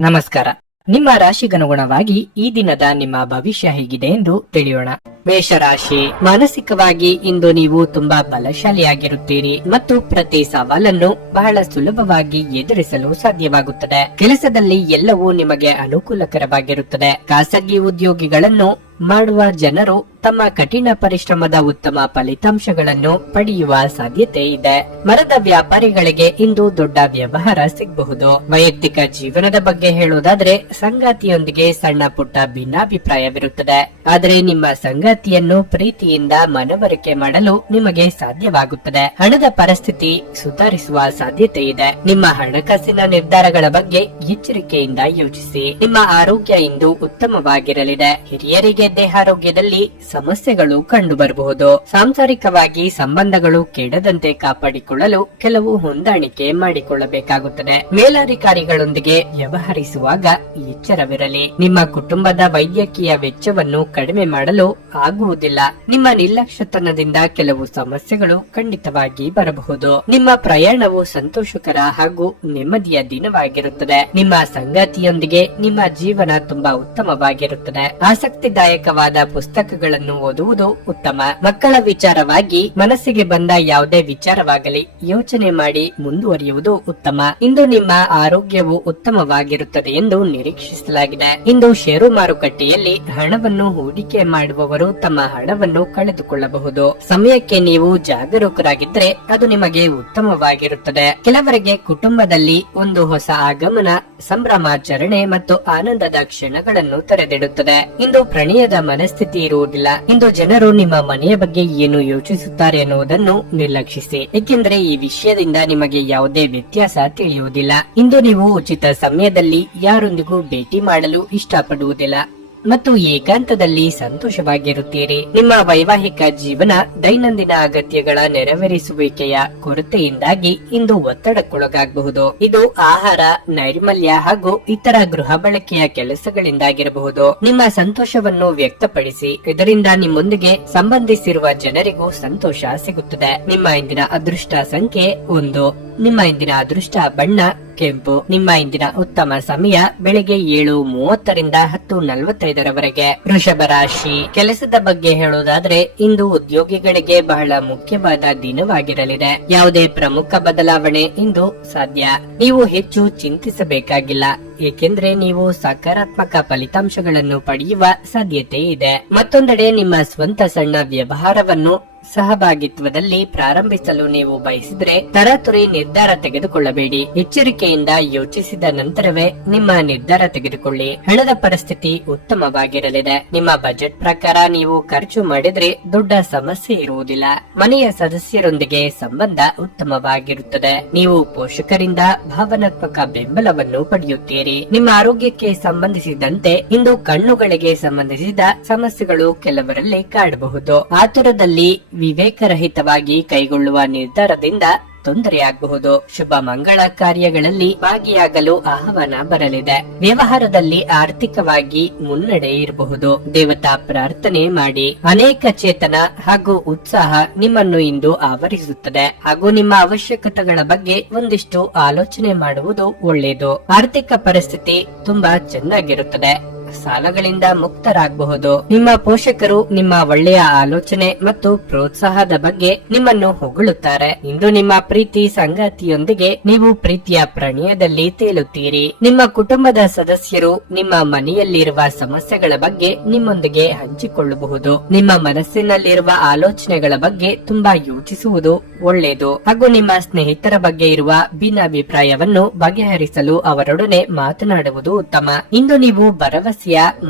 ನಮಸ್ಕಾರ. ನಿಮ್ಮ ರಾಶಿಗನುಗುಣವಾಗಿ ಈ ದಿನದ ನಿಮ್ಮ ಭವಿಷ್ಯ ಹೇಗಿದೆ ಎಂದು ತಿಳಿಯೋಣ. ಮೇಷರಾಶಿ, ಮಾನಸಿಕವಾಗಿ ಇಂದು ನೀವು ತುಂಬಾ ಬಲಶಾಲಿಯಾಗಿರುತ್ತೀರಿ ಮತ್ತು ಪ್ರತಿ ಸವಾಲನ್ನು ಬಹಳ ಸುಲಭವಾಗಿ ಎದುರಿಸಲು ಸಾಧ್ಯವಾಗುತ್ತದೆ. ಕೆಲಸದಲ್ಲಿ ಎಲ್ಲವೂ ನಿಮಗೆ ಅನುಕೂಲಕರವಾಗಿರುತ್ತದೆ. ಖಾಸಗಿ ಉದ್ಯೋಗಿಗಳನ್ನು ಮಾಡುವ ಜನರು ತಮ್ಮ ಕಠಿಣ ಪರಿಶ್ರಮದ ಉತ್ತಮ ಫಲಿತಾಂಶಗಳನ್ನು ಪಡೆಯುವ ಸಾಧ್ಯತೆ ಇದೆ. ಮರದ ವ್ಯಾಪಾರಿಗಳಿಗೆ ಇಂದು ದೊಡ್ಡ ವ್ಯವಹಾರ ಸಿಗಬಹುದು. ವೈಯಕ್ತಿಕ ಜೀವನದ ಬಗ್ಗೆ ಹೇಳುವುದಾದ್ರೆ ಸಂಗಾತಿಯೊಂದಿಗೆ ಸಣ್ಣ ಪುಟ್ಟ ಭಿನ್ನಾಭಿಪ್ರಾಯವಿರುತ್ತದೆ. ಆದರೆ ನಿಮ್ಮ ಸಂಗಾತಿಯನ್ನು ಪ್ರೀತಿಯಿಂದ ಮನವರಿಕೆ ಮಾಡಲು ನಿಮಗೆ ಸಾಧ್ಯವಾಗುತ್ತದೆ. ಹಣದ ಪರಿಸ್ಥಿತಿ ಸುಧಾರಿಸುವ ಸಾಧ್ಯತೆ ಇದೆ. ನಿಮ್ಮ ಹಣಕಾಸಿನ ನಿರ್ಧಾರಗಳ ಬಗ್ಗೆ ಎಚ್ಚರಿಕೆಯಿಂದ ಯೋಚಿಸಿ. ನಿಮ್ಮ ಆರೋಗ್ಯ ಇಂದು ಉತ್ತಮವಾಗಿರಲಿದೆ. ಹಿರಿಯರಿಗೆ ದೇಹಾರೋಗ್ಯದಲ್ಲಿ ಸಮಸ್ಯೆಗಳು ಕಂಡು ಬರಬಹುದು. ಸಾಂಸಾರಿಕವಾಗಿ ಸಂಬಂಧಗಳು ಕೆಡದಂತೆ ಕಾಪಾಡಿಕೊಳ್ಳಲು ಕೆಲವು ಹೊಂದಾಣಿಕೆ ಮಾಡಿಕೊಳ್ಳಬೇಕಾಗುತ್ತದೆ. ಮೇಲಧಿಕಾರಿಗಳೊಂದಿಗೆ ವ್ಯವಹರಿಸುವಾಗ ಎಚ್ಚರವಿರಲಿ. ನಿಮ್ಮ ಕುಟುಂಬದ ವೈದ್ಯಕೀಯ ವೆಚ್ಚವನ್ನು ಕಡಿಮೆ ಮಾಡಲು ಆಗುವುದಿಲ್ಲ. ನಿಮ್ಮ ನಿರ್ಲಕ್ಷ್ಯತನದಿಂದ ಕೆಲವು ಸಮಸ್ಯೆಗಳು ಖಂಡಿತವಾಗಿ ಬರಬಹುದು. ನಿಮ್ಮ ಪ್ರಯಾಣವು ಸಂತೋಷಕರ ಹಾಗೂ ನೆಮ್ಮದಿಯ ದಿನವಾಗಿರುತ್ತದೆ. ನಿಮ್ಮ ಸಂಗಾತಿಯೊಂದಿಗೆ ನಿಮ್ಮ ಜೀವನ ತುಂಬಾ ಉತ್ತಮವಾಗಿರುತ್ತದೆ. ಆಸಕ್ತಿದಾಯಕವಾದ ಪುಸ್ತಕಗಳನ್ನು ಓದುವುದು ಉತ್ತಮ. ಮಕ್ಕಳ ವಿಚಾರವಾಗಿ ಮನಸ್ಸಿಗೆ ಬಂದ ಯಾವುದೇ ವಿಚಾರವಾಗಲಿ ಯೋಚನೆ ಮಾಡಿ ಮುಂದುವರಿಯುವುದು ಉತ್ತಮ. ಇಂದು ನಿಮ್ಮ ಆರೋಗ್ಯವು ಉತ್ತಮವಾಗಿರುತ್ತದೆ ಎಂದು ನಿರೀಕ್ಷಿಸಲಾಗಿದೆ. ಇಂದು ಷೇರು ಮಾರುಕಟ್ಟೆಯಲ್ಲಿ ಹಣವನ್ನು ಹೂಡಿಕೆ ಮಾಡುವವರು ತಮ್ಮ ಹಣವನ್ನು ಕಳೆದುಕೊಳ್ಳಬಹುದು. ಸಮಯಕ್ಕೆ ನೀವು ಜಾಗರೂಕರಾಗಿದ್ದರೆ ಅದು ನಿಮಗೆ ಉತ್ತಮವಾಗಿರುತ್ತದೆ. ಕೆಲವರಿಗೆ ಕುಟುಂಬದಲ್ಲಿ ಒಂದು ಹೊಸ ಆಗಮನ, ಸಂಭ್ರಮಾಚರಣೆ ಮತ್ತು ಆನಂದದ ಕ್ಷಣಗಳನ್ನು ತೆರೆದಿಡುತ್ತದೆ. ಇಂದು ಪ್ರಣಯದ ಮನಸ್ಥಿತಿ ಇರುವುದಿಲ್ಲ. ಇಂದು ಜನರು ನಿಮ್ಮ ಮನೆಯ ಬಗ್ಗೆ ಏನು ಯೋಚಿಸುತ್ತಾರೆ ಎನ್ನುವುದನ್ನು ನಿರ್ಲಕ್ಷಿಸಿ, ಏಕೆಂದರೆ ಈ ವಿಷಯದಿಂದ ನಿಮಗೆ ಯಾವುದೇ ವ್ಯತ್ಯಾಸ ತಿಳಿಯುವುದಿಲ್ಲ. ಇಂದು ನೀವು ಉಚಿತ ಸಮಯದಲ್ಲಿ ಯಾರೊಂದಿಗೂ ಭೇಟಿ ಮಾಡಲು ಇಷ್ಟಪಡುವುದಿಲ್ಲ ಮತ್ತು ಏಕಾಂತದಲ್ಲಿ ಸಂತೋಷವಾಗಿರುತ್ತೀರಿ. ನಿಮ್ಮ ವೈವಾಹಿಕ ಜೀವನ ದೈನಂದಿನ ಅಗತ್ಯಗಳ ನೆರವೇರಿಸುವಿಕೆಯ ಕೊರತೆಯಿಂದಾಗಿ ಇಂದು ಒತ್ತಡಕ್ಕೊಳಗಾಗಬಹುದು. ಇದು ಆಹಾರ, ನೈರ್ಮಲ್ಯ ಹಾಗೂ ಇತರ ಗೃಹ ಬಳಕೆಯ ಕೆಲಸಗಳಿಂದಾಗಿರಬಹುದು. ನಿಮ್ಮ ಸಂತೋಷವನ್ನು ವ್ಯಕ್ತಪಡಿಸಿ, ಇದರಿಂದ ನಿಮ್ಮೊಂದಿಗೆ ಸಂಬಂಧಿಸಿರುವ ಜನರಿಗೂ ಸಂತೋಷ ಸಿಗುತ್ತದೆ. ನಿಮ್ಮ ಇಂದಿನ ಅದೃಷ್ಟ ಸಂಖ್ಯೆ 1. ನಿಮ್ಮ ಇಂದಿನ ಅದೃಷ್ಟ ಬಣ್ಣ ಕೆಂಪು. ನಿಮ್ಮ ಇಂದಿನ ಉತ್ತಮ ಸಮಯ ಬೆಳಿಗ್ಗೆ 7:30 10:45 ವೃಷಭ ರಾಶಿ, ಕೆಲಸದ ಬಗ್ಗೆ ಹೇಳುವುದಾದ್ರೆ ಇಂದು ಉದ್ಯೋಗಿಗಳಿಗೆ ಬಹಳ ಮುಖ್ಯವಾದ ದಿನವಾಗಿರಲಿದೆ. ಯಾವುದೇ ಪ್ರಮುಖ ಬದಲಾವಣೆ ಇಂದು ಸಾಧ್ಯ. ನೀವು ಹೆಚ್ಚು ಚಿಂತಿಸಬೇಕಾಗಿಲ್ಲ, ಏಕೆಂದ್ರೆ ನೀವು ಸಕಾರಾತ್ಮಕ ಫಲಿತಾಂಶಗಳನ್ನು ಪಡೆಯುವ ಸಾಧ್ಯತೆ ಇದೆ. ಮತ್ತೊಂದೆಡೆ ನಿಮ್ಮ ಸ್ವಂತ ಸಣ್ಣ ವ್ಯವಹಾರವನ್ನು ಸಹಭಾಗಿತ್ವದಲ್ಲಿ ಪ್ರಾರಂಭಿಸಲು ನೀವು ಬಯಸಿದ್ರೆ ತರಾತುರಿ ನಿರ್ಧಾರ ತೆಗೆದುಕೊಳ್ಳಬೇಡಿ. ಎಚ್ಚರಿಕೆಯಿಂದ ಯೋಚಿಸಿದ ನಂತರವೇ ನಿಮ್ಮ ನಿರ್ಧಾರ ತೆಗೆದುಕೊಳ್ಳಿ. ಹಣದ ಪರಿಸ್ಥಿತಿ ಉತ್ತಮವಾಗಿರಲಿದೆ. ನಿಮ್ಮ ಬಜೆಟ್ ಪ್ರಕಾರ ನೀವು ಖರ್ಚು ಮಾಡಿದ್ರೆ ದೊಡ್ಡ ಸಮಸ್ಯೆ ಇರುವುದಿಲ್ಲ. ಮನೆಯ ಸದಸ್ಯರೊಂದಿಗೆ ಸಂಬಂಧ ಉತ್ತಮವಾಗಿರುತ್ತದೆ. ನೀವು ಪೋಷಕರಿಂದ ಭಾವನಾತ್ಮಕ ಬೆಂಬಲವನ್ನು ಪಡೆಯುತ್ತೀರಿ. ನಿಮ್ಮ ಆರೋಗ್ಯಕ್ಕೆ ಸಂಬಂಧಿಸಿದಂತೆ ಇಂದು ಕಣ್ಣುಗಳಿಗೆ ಸಂಬಂಧಿಸಿದ ಸಮಸ್ಯೆಗಳು ಕೆಲವರಲ್ಲಿ ಕಾಡಬಹುದು. ಆತುರದಲ್ಲಿ ವಿವೇಕರಹಿತವಾಗಿ ಕೈಗೊಳ್ಳುವ ನಿರ್ಧಾರದಿಂದ ತೊಂದರೆಯಾಗಬಹುದು. ಶುಭ ಮಂಗಳ ಕಾರ್ಯಗಳಲ್ಲಿ ಭಾಗಿಯಾಗಲು ಆಹ್ವಾನ ಬರಲಿದೆ. ವ್ಯವಹಾರದಲ್ಲಿ ಆರ್ಥಿಕವಾಗಿ ಮುನ್ನಡೆ ಇರಬಹುದು. ದೇವತಾ ಪ್ರಾರ್ಥನೆ ಮಾಡಿ. ಅನೇಕ ಚೇತನ ಹಾಗೂ ಉತ್ಸಾಹ ನಿಮ್ಮನ್ನು ಇಂದು ಆವರಿಸುತ್ತದೆ ಹಾಗೂ ನಿಮ್ಮ ಅವಶ್ಯಕತೆಗಳ ಬಗ್ಗೆ ಒಂದಿಷ್ಟು ಆಲೋಚನೆ ಮಾಡುವುದು ಒಳ್ಳೆಯದು. ಆರ್ಥಿಕ ಪರಿಸ್ಥಿತಿ ತುಂಬಾ ಚೆನ್ನಾಗಿರುತ್ತದೆ. ಸಾಲಗಳಿಂದ ಮುಕ್ತರಾಗಬಹುದು. ನಿಮ್ಮ ಪೋಷಕರು ನಿಮ್ಮ ಒಳ್ಳೆಯ ಆಲೋಚನೆ ಮತ್ತು ಪ್ರೋತ್ಸಾಹದ ಬಗ್ಗೆ ನಿಮ್ಮನ್ನು ಹೊಗಳುತ್ತಾರೆ. ಇಂದು ನಿಮ್ಮ ಪ್ರೀತಿ ಸಂಗಾತಿಯೊಂದಿಗೆ ನೀವು ಪ್ರೀತಿಯ ಪ್ರಣಯದಲ್ಲಿ ತೇಲುತ್ತೀರಿ. ನಿಮ್ಮ ಕುಟುಂಬದ ಸದಸ್ಯರು ನಿಮ್ಮ ಮನೆಯಲ್ಲಿರುವ ಸಮಸ್ಯೆಗಳ ಬಗ್ಗೆ ನಿಮ್ಮೊಂದಿಗೆ ಹಂಚಿಕೊಳ್ಳಬಹುದು. ನಿಮ್ಮ ಮನಸ್ಸಿನಲ್ಲಿರುವ ಆಲೋಚನೆಗಳ ಬಗ್ಗೆ ತುಂಬಾ ಯೋಚಿಸುವುದು ಒಳ್ಳೆಯದು ಹಾಗೂ ನಿಮ್ಮ ಸ್ನೇಹಿತರ ಬಗ್ಗೆ ಇರುವ ಭಿನ್ನಾಭಿಪ್ರಾಯವನ್ನು ಬಗೆಹರಿಸಲು ಅವರೊಡನೆ ಮಾತನಾಡುವುದು ಉತ್ತಮ. ಇಂದು ನೀವು ಭರವಸೆಯ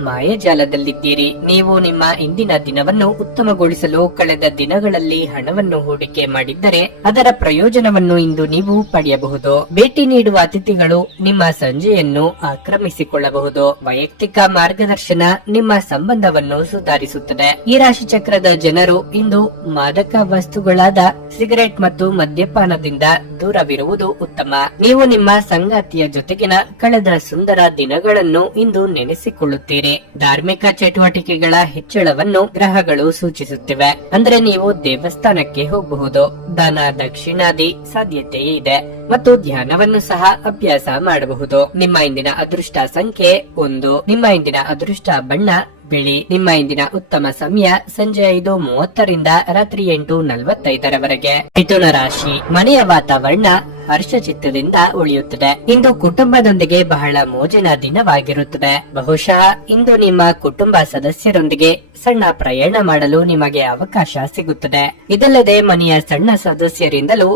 ಮಾಯಾಜಾಲದಲ್ಲಿದ್ದೀರಿ. ನೀವು ನಿಮ್ಮ ಇಂದಿನ ದಿನವನ್ನು ಉತ್ತಮಗೊಳಿಸಲು ಕಳೆದ ದಿನಗಳಲ್ಲಿ ಹಣವನ್ನು ಹೂಡಿಕೆ ಮಾಡಿದ್ದರೆ ಅದರ ಪ್ರಯೋಜನವನ್ನು ಇಂದು ನೀವು ಪಡೆಯಬಹುದು. ಭೇಟಿ ನೀಡುವ ಅತಿಥಿಗಳು ನಿಮ್ಮ ಸಂಜೆಯನ್ನು ಆಕ್ರಮಿಸಿಕೊಳ್ಳಬಹುದು. ವೈಯಕ್ತಿಕ ಮಾರ್ಗದರ್ಶನ ನಿಮ್ಮ ಸಂಬಂಧವನ್ನು ಸುಧಾರಿಸುತ್ತದೆ. ಈ ರಾಶಿ ಚಕ್ರದ ಜನರು ಇಂದು ಮಾದಕ ವಸ್ತುಗಳಾದ ಸಿಗರೆಟ್ ಮತ್ತು ಮದ್ಯಪಾನದಿಂದ ದೂರವಿರುವುದು ಉತ್ತಮ. ನೀವು ನಿಮ್ಮ ಸಂಗಾತಿಯ ಜೊತೆಗಿನ ಕಳೆದ ಸುಂದರ ದಿನಗಳನ್ನು ಇಂದು ನೆನೆಸಿ ತೊಡಗಿಸಿಕೊಳ್ಳುತ್ತೀರಿ. ಧಾರ್ಮಿಕ ಚಟುವಟಿಕೆಗಳ ಹೆಚ್ಚಳವನ್ನು ಗ್ರಹಗಳು ಸೂಚಿಸುತ್ತಿವೆ. ಅಂದ್ರೆ ನೀವು ದೇವಸ್ಥಾನಕ್ಕೆ ಹೋಗಬಹುದು. ದಾನ ದಕ್ಷಿಣಾದಿ ಸಾಧ್ಯತೆ ಇದೆ ಮತ್ತು ಧ್ಯಾನವನ್ನು ಸಹ ಅಭ್ಯಾಸ ಮಾಡಬಹುದು. ನಿಮ್ಮ ಇಂದಿನ ಅದೃಷ್ಟ ಸಂಖ್ಯೆ 1. ನಿಮ್ಮ ಇಂದಿನ ಅದೃಷ್ಟ ಬಣ್ಣ ಬಿಳಿ. ನಿಮ್ಮ ಇಂದಿನ ಉತ್ತಮ ಸಮಯ ಸಂಜೆ 5:30ರಿಂದ ರಾತ್ರಿ 8:45ರವರೆಗೆ. ಮಿಥುನ ರಾಶಿ. ಮನೆಯ ವಾತಾವರಣ ಹರ್ಷಚಿತ್ತದಿಂದ ಉಳಿಯುತ್ತದೆ. ಇಂದು ಕುಟುಂಬದೊಂದಿಗೆ ಬಹಳ ಮೋಜಿನ ದಿನವಾಗಿರುತ್ತದೆ. ಬಹುಶಃ ಇಂದು ನಿಮ್ಮ ಕುಟುಂಬ ಸದಸ್ಯರೊಂದಿಗೆ ಸಣ್ಣ ಪ್ರಯಾಣ ಮಾಡಲು ನಿಮಗೆ ಅವಕಾಶ ಸಿಗುತ್ತದೆ. ಇದಲ್ಲದೆ ಮನೆಯ ಸಣ್ಣ ಸದಸ್ಯರಿಂದಲೂ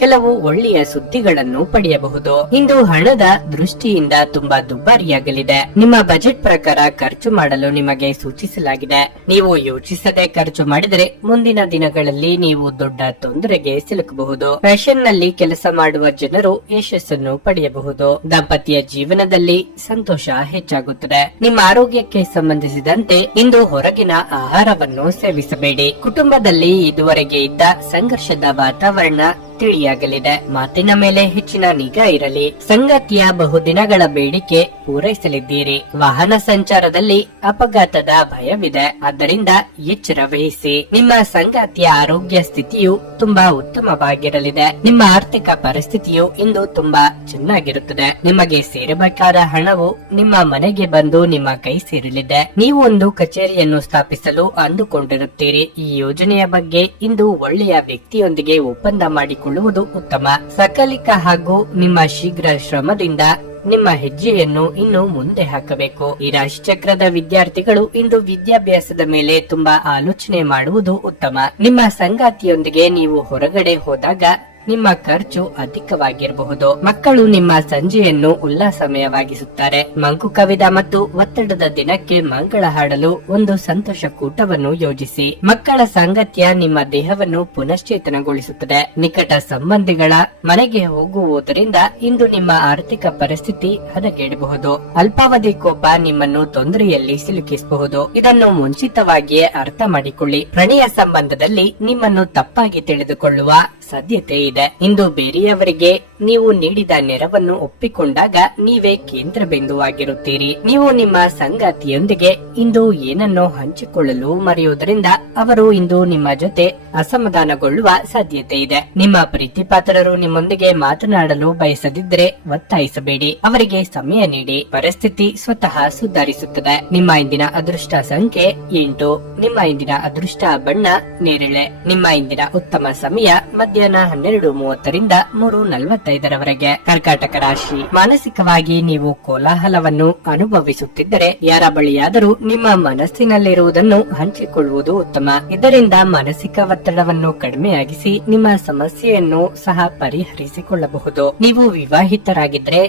ಕೆಲವು ಒಳ್ಳೆಯ ಸುದ್ದಿಗಳನ್ನು ಪಡೆಯಬಹುದು. ಇಂದು ಹಣದ ದೃಷ್ಟಿಯಿಂದ ತುಂಬಾ ದುಬಾರಿಯಾಗಲಿದೆ. ನಿಮ್ಮ ಬಜೆಟ್ ಪ್ರಕಾರ ಖರ್ಚು ಮಾಡಲು ನಿಮಗೆ ಸೂಚಿಸಲಾಗಿದೆ. ನೀವು ಯೋಚಿಸದೆ ಖರ್ಚು ಮಾಡಿದರೆ ಮುಂದಿನ ದಿನಗಳಲ್ಲಿ ನೀವು ದೊಡ್ಡ ತೊಂದರೆಗೆ ಸಿಲುಕಬಹುದು. ಫ್ಯಾಷನ್ ನಲ್ಲಿ ಕೆಲಸ ಮಾಡುವ ಜನರು ಯಶಸ್ಸನ್ನು ಪಡೆಯಬಹುದು. ದಾಂಪತ್ಯ ಜೀವನದಲ್ಲಿ ಸಂತೋಷ ಹೆಚ್ಚಾಗುತ್ತದೆ. ನಿಮ್ಮ ಆರೋಗ್ಯಕ್ಕೆ ಸಂಬಂಧಿಸಿದಂತೆ ಇಂದು ಹೊರಗಿನ ಆಹಾರವನ್ನು ಸೇವಿಸಬೇಡಿ. ಕುಟುಂಬದಲ್ಲಿ ಇದುವರೆಗೆ ಇದ್ದ ಸಂಘರ್ಷದ ವಾತಾವರಣ ತಿಳಿಯಾಗಲಿದೆ. ಮಾತಿನ ಮೇಲೆ ಹೆಚ್ಚಿನ ನಿಗಾ ಇರಲಿ. ಸಂಗಾತಿಯ ಬಹುದಿನಗಳ ಬೇಡಿಕೆ ಪೂರೈಸಲಿದ್ದೀರಿ. ವಾಹನ ಸಂಚಾರದಲ್ಲಿ ಅಪಘಾತದ ಭಯವಿದೆ, ಆದ್ದರಿಂದ ಎಚ್ಚರ ವಹಿಸಿ. ನಿಮ್ಮ ಸಂಗಾತಿಯ ಆರೋಗ್ಯ ಸ್ಥಿತಿಯು ತುಂಬಾ ಉತ್ತಮವಾಗಿರಲಿದೆ. ನಿಮ್ಮ ಆರ್ಥಿಕ ಪರಿಸ್ಥಿತಿಯು ಇಂದು ತುಂಬಾ ಚೆನ್ನಾಗಿರುತ್ತದೆ. ನಿಮಗೆ ಸೇರಬೇಕಾದ ಹಣವು ನಿಮ್ಮ ಮನೆಗೆ ಬಂದು ನಿಮ್ಮ ಕೈ ಸೇರಲಿದೆ. ನೀವು ಒಂದು ಕಚೇರಿಯನ್ನು ಸ್ಥಾಪಿಸಲು ಅಂದುಕೊಂಡಿರುತ್ತೀರಿ. ಈ ಯೋಜನೆಯ ಬಗ್ಗೆ ಇಂದು ಒಳ್ಳೆಯ ವ್ಯಕ್ತಿಯೊಂದಿಗೆ ಒಪ್ಪಂದ ಮಾಡಿಕೊಳ್ಳುವುದು ಉತ್ತಮ. ಸಕಾಲಿಕ ಹಾಗೂ ನಿಮ್ಮ ಶೀಘ್ರ ಶ್ರಮದಿಂದ ನಿಮ್ಮ ಹೆಜ್ಜೆಯನ್ನು ಇನ್ನು ಮುಂದೆ ಹಾಕಬೇಕು. ಈ ರಾಶಿಚಕ್ರದ ವಿದ್ಯಾರ್ಥಿಗಳು ಇಂದು ವಿದ್ಯಾಭ್ಯಾಸದ ಮೇಲೆ ತುಂಬಾ ಆಲೋಚನೆ ಮಾಡುವುದು ಉತ್ತಮ. ನಿಮ್ಮ ಸಂಗಾತಿಯೊಂದಿಗೆ ನೀವು ಹೊರಗಡೆ ಹೋದಾಗ ನಿಮ್ಮ ಖರ್ಚು ಅಧಿಕವಾಗಿರಬಹುದು. ಮಕ್ಕಳು ನಿಮ್ಮ ಸಂಜೆಯನ್ನು ಉಲ್ಲಾಸಮಯವಾಗಿಸುತ್ತಾರೆ. ಮಂಕು ಕವಿದ ಮತ್ತು ಒತ್ತಡದ ದಿನಕ್ಕೆ ಮಂಗಳ ಹಾಡಲು ಒಂದು ಸಂತೋಷ ಕೂಟವನ್ನು ಯೋಜಿಸಿ. ಮಕ್ಕಳ ಸಾಂಗತ್ಯ ನಿಮ್ಮ ದೇಹವನ್ನು ಪುನಶ್ಚೇತನಗೊಳಿಸುತ್ತದೆ. ನಿಕಟ ಸಂಬಂಧಿಗಳ ಮನೆಗೆ ಹೋಗುವುದರಿಂದ ಇಂದು ನಿಮ್ಮ ಆರ್ಥಿಕ ಪರಿಸ್ಥಿತಿ ಹದಗೆಡಬಹುದು. ಅಲ್ಪಾವಧಿ ಕೋಪ ನಿಮ್ಮನ್ನು ತೊಂದರೆಯಲ್ಲಿ ಸಿಲುಕಿಸಬಹುದು. ಇದನ್ನು ಮುಂಚಿತವಾಗಿಯೇ ಅರ್ಥ ಮಾಡಿಕೊಳ್ಳಿ. ಪ್ರಣಯ ಸಂಬಂಧದಲ್ಲಿ ನಿಮ್ಮನ್ನು ತಪ್ಪಾಗಿ ತಿಳಿದುಕೊಳ್ಳುವ ಸಾಧ್ಯತೆ ಇದೆ. ಇಂದು ಬೇರೆಯವರಿಗೆ ನೀವು ನೀಡಿದ ನೆರವನ್ನು ಒಪ್ಪಿಕೊಂಡಾಗ ನೀವೇ ಕೇಂದ್ರ ಬಿಂದುವಾಗಿರುತ್ತೀರಿ. ನೀವು ನಿಮ್ಮ ಸಂಗಾತಿಯೊಂದಿಗೆ ಇಂದು ಏನನ್ನೋ ಹಂಚಿಕೊಳ್ಳಲು ಮರೆಯುವುದರಿಂದ ಅವರು ಇಂದು ನಿಮ್ಮ ಜೊತೆ ಅಸಮಾಧಾನಗೊಳ್ಳುವ ಸಾಧ್ಯತೆ ಇದೆ. ನಿಮ್ಮ ಪ್ರೀತಿಪಾತ್ರರು ನಿಮ್ಮೊಂದಿಗೆ ಮಾತನಾಡಲು ಬಯಸದಿದ್ದರೆ ಒತ್ತಾಯಿಸಬೇಡಿ. ಅವರಿಗೆ ಸಮಯ ನೀಡಿ. ಪರಿಸ್ಥಿತಿ ಸ್ವತಃ ಸುಧಾರಿಸುತ್ತದೆ. ನಿಮ್ಮ ಇಂದಿನ ಅದೃಷ್ಟ ಸಂಖ್ಯೆ 8. ನಿಮ್ಮ ಇಂದಿನ ಅದೃಷ್ಟ ಬಣ್ಣ ನೇರಳೆ. ನಿಮ್ಮ ಇಂದಿನ ಉತ್ತಮ ಸಮಯ ಮಧ್ಯಾಹ್ನ 12:30ರಿಂದ 3:45ರವರೆಗೆ. ಕರ್ಕಾಟಕ ರಾಶಿ. ಮಾನಸಿಕವಾಗಿ ನೀವು ಕೋಲಾಹಲವನ್ನು ಅನುಭವಿಸುತ್ತಿದ್ದರೆ ಯಾರ ಬಳಿಯಾದರೂ ನಿಮ್ಮ ಮನಸ್ಸಿನಲ್ಲಿರುವುದನ್ನು ಹಂಚಿಕೊಳ್ಳುವುದು ಉತ್ತಮ. ಇದರಿಂದ ಮಾನಸಿಕ ಒತ್ತಡವನ್ನು ಕಡಿಮೆಯಾಗಿಸಿ ನಿಮ್ಮ ಸಮಸ್ಯೆಯನ್ನು ಸಹ ಪರಿಹರಿಸಿಕೊಳ್ಳಬಹುದು. ನೀವು ವಿವಾಹಿತರಾಗಿದ್ರೆ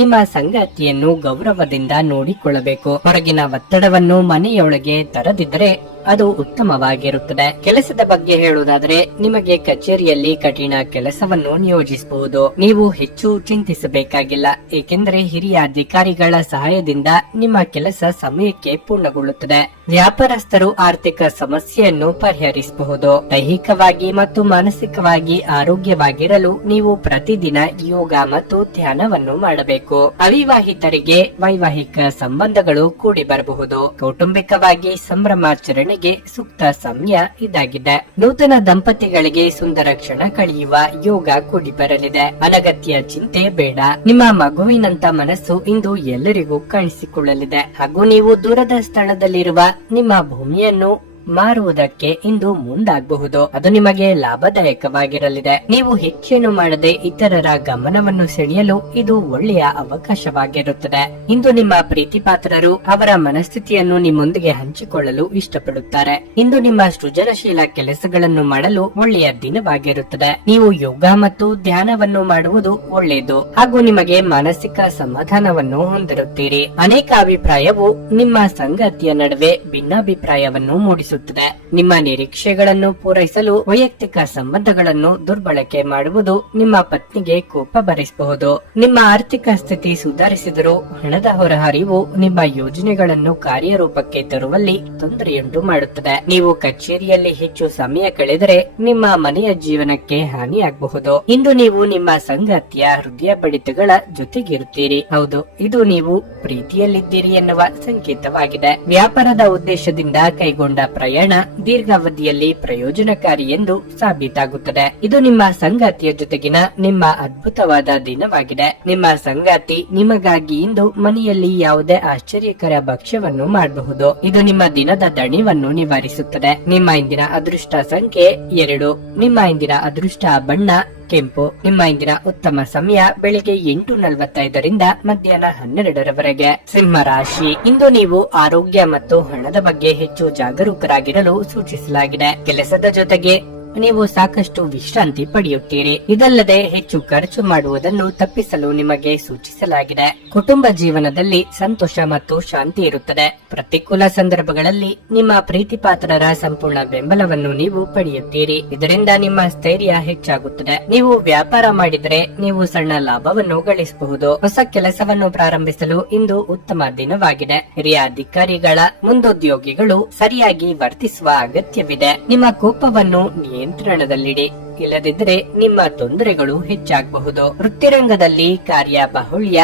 ನಿಮ್ಮ ಸಂಗಾತಿಯನ್ನು ಗೌರವದಿಂದ ನೋಡಿಕೊಳ್ಳಬೇಕು. ಹೊರಗಿನ ಒತ್ತಡವನ್ನು ಮನೆಯೊಳಗೆ ತರದಿದ್ದರೆ ಅದು ಉತ್ತಮವಾಗಿರುತ್ತದೆ. ಕೆಲಸದ ಬಗ್ಗೆ ಹೇಳುವುದಾದರೆ ನಿಮಗೆ ಕಚೇರಿಯಲ್ಲಿ ಕಠಿಣ ಕೆಲಸವನ್ನು ನಿಯೋಜಿಸಬಹುದು. ನೀವು ಹೆಚ್ಚು ಚಿಂತಿಸಬೇಕಾಗಿಲ್ಲ, ಏಕೆಂದರೆ ಹಿರಿಯ ಅಧಿಕಾರಿಗಳ ಸಹಾಯದಿಂದ ನಿಮ್ಮ ಕೆಲಸ ಸಮಯಕ್ಕೆ ಪೂರ್ಣಗೊಳ್ಳುತ್ತದೆ. ವ್ಯಾಪಾರಸ್ಥರು ಆರ್ಥಿಕ ಸಮಸ್ಯೆಯನ್ನು ಪರಿಹರಿಸಬಹುದು. ದೈಹಿಕವಾಗಿ ಮತ್ತು ಮಾನಸಿಕವಾಗಿ ಆರೋಗ್ಯವಾಗಿರಲು ನೀವು ಪ್ರತಿದಿನ ಯೋಗ ಮತ್ತು ಧ್ಯಾನವನ್ನು ಮಾಡಬೇಕು. ಅವಿವಾಹಿತರಿಗೆ ವೈವಾಹಿಕ ಸಂಬಂಧಗಳು ಕೂಡಿ ಬರಬಹುದು. ಕೌಟುಂಬಿಕವಾಗಿ ಸಂಭ್ರಮಾಚರಣೆ ಸೂಕ್ತ ಸಮಯ ಇದಾಗಿದೆ. ನೂತನ ದಂಪತಿಗಳಿಗೆ ಸುಂದರ ಕ್ಷಣ ಕಳೆಯುವ ಯೋಗ ಕೂಡಿ ಬರಲಿದೆ. ಅನಗತ್ಯ ಚಿಂತೆ ಬೇಡ. ನಿಮ್ಮ ಮಗುವಿನಂತ ಮನಸ್ಸು ಇಂದು ಎಲ್ಲರಿಗೂ ಕಾಣಿಸಿಕೊಳ್ಳಲಿದೆ ಹಾಗೂ ನೀವು ದೂರದ ಸ್ಥಳದಲ್ಲಿರುವ ನಿಮ್ಮ ಭೂಮಿಯನ್ನು ಮಾರುವುದಕ್ಕೆ ಇಂದು ಮುಂದಾಗಬಹುದು. ಅದು ನಿಮಗೆ ಲಾಭದಾಯಕವಾಗಿರಲಿದೆ. ನೀವು ಹೆಚ್ಚೇನು ಮಾಡದೆ ಇತರರ ಗಮನವನ್ನು ಸೆಳೆಯಲು ಇದು ಒಳ್ಳೆಯ ಅವಕಾಶವಾಗಿರುತ್ತದೆ. ಇಂದು ನಿಮ್ಮ ಪ್ರೀತಿಪಾತ್ರರು ಅವರ ಮನಸ್ಥಿತಿಯನ್ನು ನಿಮ್ಮೊಂದಿಗೆ ಹಂಚಿಕೊಳ್ಳಲು ಇಷ್ಟಪಡುತ್ತಾರೆ. ಇಂದು ನಿಮ್ಮ ಸೃಜನಶೀಲ ಕೆಲಸಗಳನ್ನು ಮಾಡಲು ಒಳ್ಳೆಯ ದಿನವಾಗಿರುತ್ತದೆ. ನೀವು ಯೋಗ ಮತ್ತು ಧ್ಯಾನವನ್ನು ಮಾಡುವುದು ಒಳ್ಳೆಯದು ಹಾಗೂ ನಿಮಗೆ ಮಾನಸಿಕ ಸಮಾಧಾನವನ್ನು ಹೊಂದಿರುತ್ತೀರಿ. ಅನೇಕ ಅಭಿಪ್ರಾಯವು ನಿಮ್ಮ ಸಂಗಾತಿಯ ನಡುವೆ ಭಿನ್ನಾಭಿಪ್ರಾಯವನ್ನು ಮೂಡಿಸುತ್ತದೆ. ಹೆಚ್ಚಿಸುತ್ತದೆ. ನಿಮ್ಮ ನಿರೀಕ್ಷೆಗಳನ್ನು ಪೂರೈಸಲು ವೈಯಕ್ತಿಕ ಸಂಬಂಧಗಳನ್ನು ದುರ್ಬಳಕೆ ಮಾಡುವುದು ನಿಮ್ಮ ಪತ್ನಿಗೆ ಕೋಪ ಬರಿಸಬಹುದು. ನಿಮ್ಮ ಆರ್ಥಿಕ ಸ್ಥಿತಿ ಸುಧಾರಿಸಿದರೂ ಹಣದ ಹೊರಹರಿವು ನಿಮ್ಮ ಯೋಜನೆಗಳನ್ನು ಕಾರ್ಯರೂಪಕ್ಕೆ ತರುವಲ್ಲಿ ತೊಂದರೆಯುಂಟು ಮಾಡುತ್ತದೆ. ನೀವು ಕಚೇರಿಯಲ್ಲಿ ಹೆಚ್ಚು ಸಮಯ ಕಳೆದರೆ ನಿಮ್ಮ ಮನೆಯ ಜೀವನಕ್ಕೆ ಹಾನಿಯಾಗಬಹುದು. ಇಂದು ನೀವು ನಿಮ್ಮ ಸಂಗಾತಿಯ ಹೃದಯ ಬಡಿತಗಳ ಜೊತೆಗಿರುತ್ತೀರಿ. ಹೌದು, ಇದು ನೀವು ಪ್ರೀತಿಯಲ್ಲಿದ್ದೀರಿ ಎನ್ನುವ ಸಂಕೇತವಾಗಿದೆ. ವ್ಯಾಪಾರದ ಉದ್ದೇಶದಿಂದ ಕೈಗೊಂಡ ಪ್ರಯಾಣ ದೀರ್ಘಾವಧಿಯಲ್ಲಿ ಪ್ರಯೋಜನಕಾರಿ ಎಂದು ಸಾಬೀತಾಗುತ್ತದೆ. ಇದು ನಿಮ್ಮ ಸಂಗಾತಿಯ ಜೊತೆಗಿನ ನಿಮ್ಮ ಅದ್ಭುತವಾದ ದಿನವಾಗಿದೆ. ನಿಮ್ಮ ಸಂಗಾತಿ ನಿಮಗಾಗಿ ಇಂದು ಮನೆಯಲ್ಲಿ ಯಾವುದೇ ಆಶ್ಚರ್ಯಕರ ಭಕ್ಷ್ಯವನ್ನು ಮಾಡಬಹುದು. ಇದು ನಿಮ್ಮ ದಿನದ ದಣಿವನ್ನು ನಿವಾರಿಸುತ್ತದೆ. ನಿಮ್ಮ ಇಂದಿನ ಅದೃಷ್ಟ ಸಂಖ್ಯೆ 2. ನಿಮ್ಮ ಇಂದಿನ ಅದೃಷ್ಟ ಬಣ್ಣ ಕೆಂಪು. ನಿಮ್ಮ ಇಂದಿನ ಉತ್ತಮ ಸಮಯ ಬೆಳಿಗ್ಗೆ 8:45ರಿಂದ ಮಧ್ಯಾಹ್ನ 12ರವರೆಗೆ. ಸಿಂಹ ರಾಶಿ, ಇಂದು ನೀವು ಆರೋಗ್ಯ ಮತ್ತು ಹಣದ ಬಗ್ಗೆ ಹೆಚ್ಚು ಜಾಗರೂಕರಾಗಿರಲು ಸೂಚಿಸಲಾಗಿದೆ. ಕೆಲಸದ ಜೊತೆಗೆ ನೀವು ಸಾಕಷ್ಟು ವಿಶ್ರಾಂತಿ ಪಡೆಯುತ್ತೀರಿ. ಇದಲ್ಲದೆ ಹೆಚ್ಚು ಖರ್ಚು ಮಾಡುವುದನ್ನು ತಪ್ಪಿಸಲು ನಿಮಗೆ ಸೂಚಿಸಲಾಗಿದೆ. ಕುಟುಂಬ ಜೀವನದಲ್ಲಿ ಸಂತೋಷ ಮತ್ತು ಶಾಂತಿ ಇರುತ್ತದೆ. ಪ್ರತಿಕೂಲ ಸಂದರ್ಭಗಳಲ್ಲಿ ನಿಮ್ಮ ಪ್ರೀತಿಪಾತ್ರರ ಸಂಪೂರ್ಣ ಬೆಂಬಲವನ್ನು ನೀವು ಪಡೆಯುತ್ತೀರಿ. ಇದರಿಂದ ನಿಮ್ಮ ಸ್ಥೈರ್ಯ ಹೆಚ್ಚಾಗುತ್ತದೆ. ನೀವು ವ್ಯಾಪಾರ ಮಾಡಿದರೆ ನೀವು ಸಣ್ಣ ಲಾಭವನ್ನು ಗಳಿಸಬಹುದು. ಹೊಸ ಕೆಲಸವನ್ನು ಪ್ರಾರಂಭಿಸಲು ಇಂದು ಉತ್ತಮ ದಿನವಾಗಿದೆ. ಹಿರಿಯ ಅಧಿಕಾರಿಗಳ ಮುಂದೋದ್ಯೋಗಿಗಳು ಸರಿಯಾಗಿ ವರ್ತಿಸುವ ಅಗತ್ಯವಿದೆ. ನಿಮ್ಮ ಕೋಪವನ್ನು ನಿಯಂತ್ರಣದಲ್ಲಿಡಿ, ಇಲ್ಲದಿದ್ದರೆ ನಿಮ್ಮ ತೊಂದರೆಗಳು ಹೆಚ್ಚಾಗಬಹುದು. ವೃತ್ತಿರಂಗದಲ್ಲಿ ಕಾರ್ಯ ಬಾಹುಳ್ಯ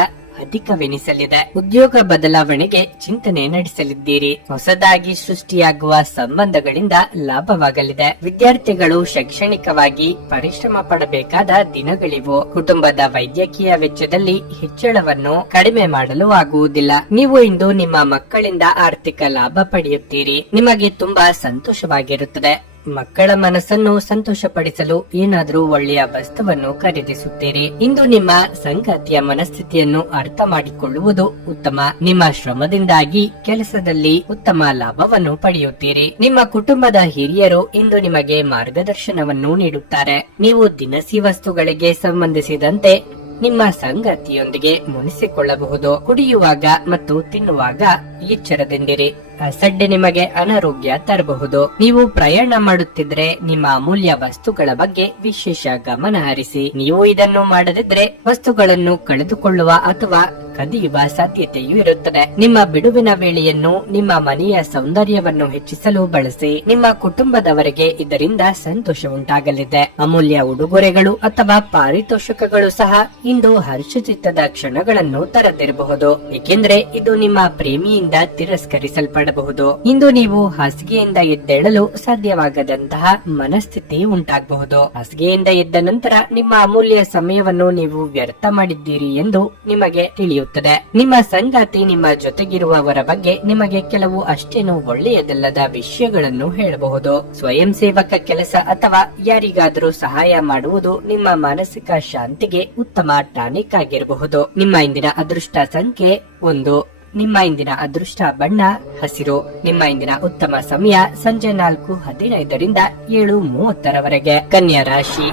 ಅಧಿಕವೆನಿಸಲಿದೆ. ಉದ್ಯೋಗ ಬದಲಾವಣೆಗೆ ಚಿಂತನೆ ನಡೆಸಲಿದ್ದೀರಿ. ಹೊಸದಾಗಿ ಸೃಷ್ಟಿಯಾಗುವ ಸಂಬಂಧಗಳಿಂದ ಲಾಭವಾಗಲಿದೆ. ವಿದ್ಯಾರ್ಥಿಗಳು ಶೈಕ್ಷಣಿಕವಾಗಿ ಪರಿಶ್ರಮ ಪಡಬೇಕಾದ ದಿನಗಳಿವು. ಕುಟುಂಬದ ವೈದ್ಯಕೀಯ ವೆಚ್ಚದಲ್ಲಿ ಹೆಚ್ಚಳವನ್ನು ಕಡಿಮೆ ಮಾಡಲು ಆಗುವುದಿಲ್ಲ. ನೀವು ಇಂದು ನಿಮ್ಮ ಮಕ್ಕಳಿಂದ ಆರ್ಥಿಕ ಲಾಭ ಪಡೆಯುತ್ತೀರಿ. ನಿಮಗೆ ತುಂಬಾ ಸಂತೋಷವಾಗಿರುತ್ತದೆ. ಮಕ್ಕಳ ಮನಸ್ಸನ್ನು ಸಂತೋಷಪಡಿಸಲು ಏನಾದರೂ ಒಳ್ಳೆಯ ವಸ್ತುವನ್ನು ಖರೀದಿಸುತ್ತೀರಿ. ಇಂದು ನಿಮ್ಮ ಸಂಗಾತಿಯ ಮನಸ್ಥಿತಿಯನ್ನು ಅರ್ಥ ಮಾಡಿಕೊಳ್ಳುವುದು ಉತ್ತಮ. ನಿಮ್ಮ ಶ್ರಮದಿಂದಾಗಿ ಕೆಲಸದಲ್ಲಿ ಉತ್ತಮ ಲಾಭವನ್ನು ಪಡೆಯುತ್ತೀರಿ. ನಿಮ್ಮ ಕುಟುಂಬದ ಹಿರಿಯರು ಇಂದು ನಿಮಗೆ ಮಾರ್ಗದರ್ಶನವನ್ನು ನೀಡುತ್ತಾರೆ. ನೀವು ದಿನಸಿ ವಸ್ತುಗಳಿಗೆ ಸಂಬಂಧಿಸಿದಂತೆ ನಿಮ್ಮ ಸಂಗಾತಿಯೊಂದಿಗೆ ಮುನಿಸಿಕೊಳ್ಳಬಹುದು. ಕುಡಿಯುವಾಗ ಮತ್ತು ತಿನ್ನುವಾಗ ಎಚ್ಚರದಿಂದಿರಿ. ಅಸಡ್ಡೆ ನಿಮಗೆ ಅನಾರೋಗ್ಯ ತರಬಹುದು. ನೀವು ಪ್ರಯಾಣ ಮಾಡುತ್ತಿದ್ರೆ ನಿಮ್ಮ ಅಮೂಲ್ಯ ವಸ್ತುಗಳ ಬಗ್ಗೆ ವಿಶೇಷ ಗಮನ ಹರಿಸಿ. ನೀವು ಇದನ್ನು ಮಾಡದಿದ್ರೆ ವಸ್ತುಗಳನ್ನು ಕಳೆದುಕೊಳ್ಳುವ ಅಥವಾ ಕದಿಯುವ ಸಾಧ್ಯತೆಯೂ ಇರುತ್ತದೆ. ನಿಮ್ಮ ಬಿಡುವಿನ ವೇಳೆಯನ್ನು ನಿಮ್ಮ ಮನೆಯ ಸೌಂದರ್ಯವನ್ನು ಹೆಚ್ಚಿಸಲು ಬಳಸಿ. ನಿಮ್ಮ ಕುಟುಂಬದವರಿಗೆ ಇದರಿಂದ ಸಂತೋಷ ಉಂಟಾಗಲಿದೆ. ಅಮೂಲ್ಯ ಉಡುಗೊರೆಗಳು ಅಥವಾ ಪಾರಿತೋಷಕಗಳು ಸಹ ಇಂದು ಹರ್ಷಚಿತ್ತದ ಕ್ಷಣಗಳನ್ನು ತರದಿರಬಹುದು, ಏಕೆಂದ್ರೆ ಇದು ನಿಮ್ಮ ಪ್ರೇಮಿಯಿಂದ ತಿರಸ್ಕರಿಸಲ್ಪಡಬಹುದು. ಇಂದು ನೀವು ಹಾಸಿಗೆಯಿಂದ ಎದ್ದೇಳಲು ಸಾಧ್ಯವಾಗದಂತಹ ಮನಸ್ಥಿತಿ ಉಂಟಾಗಬಹುದು. ಹಾಸಿಗೆಯಿಂದ ಎದ್ದ ನಂತರ ನಿಮ್ಮ ಅಮೂಲ್ಯ ಸಮಯವನ್ನು ನೀವು ವ್ಯರ್ಥ ಮಾಡಿದ್ದೀರಿ ಎಂದು ನಿಮಗೆ ತಿಳಿಯುತ್ತದೆ. ನಿಮ್ಮ ಸಂಗಾತಿ ನಿಮ್ಮ ಜೊತೆಗಿರುವವರ ಬಗ್ಗೆ ನಿಮಗೆ ಕೆಲವು ಅಷ್ಟೇನು ಒಳ್ಳೆಯದಲ್ಲದ ವಿಷಯಗಳನ್ನು ಹೇಳಬಹುದು. ಸ್ವಯಂ ಸೇವಕ ಕೆಲಸ ಅಥವಾ ಯಾರಿಗಾದರೂ ಸಹಾಯ ಮಾಡುವುದು ನಿಮ್ಮ ಮಾನಸಿಕ ಶಾಂತಿಗೆ ಉತ್ತಮ ಟಾನಿಕ್ ಆಗಿರಬಹುದು. ನಿಮ್ಮ ಇಂದಿನ ಅದೃಷ್ಟ ಸಂಖ್ಯೆ 1. ನಿಮ್ಮ ಇಂದಿನ ಅದೃಷ್ಟ ಬಣ್ಣ ಹಸಿರು. ನಿಮ್ಮ ಇಂದಿನ ಉತ್ತಮ ಸಮಯ ಸಂಜೆ 4:15ರಿಂದ 7:30ರವರೆಗೆ. ಕನ್ಯಾ ರಾಶಿ,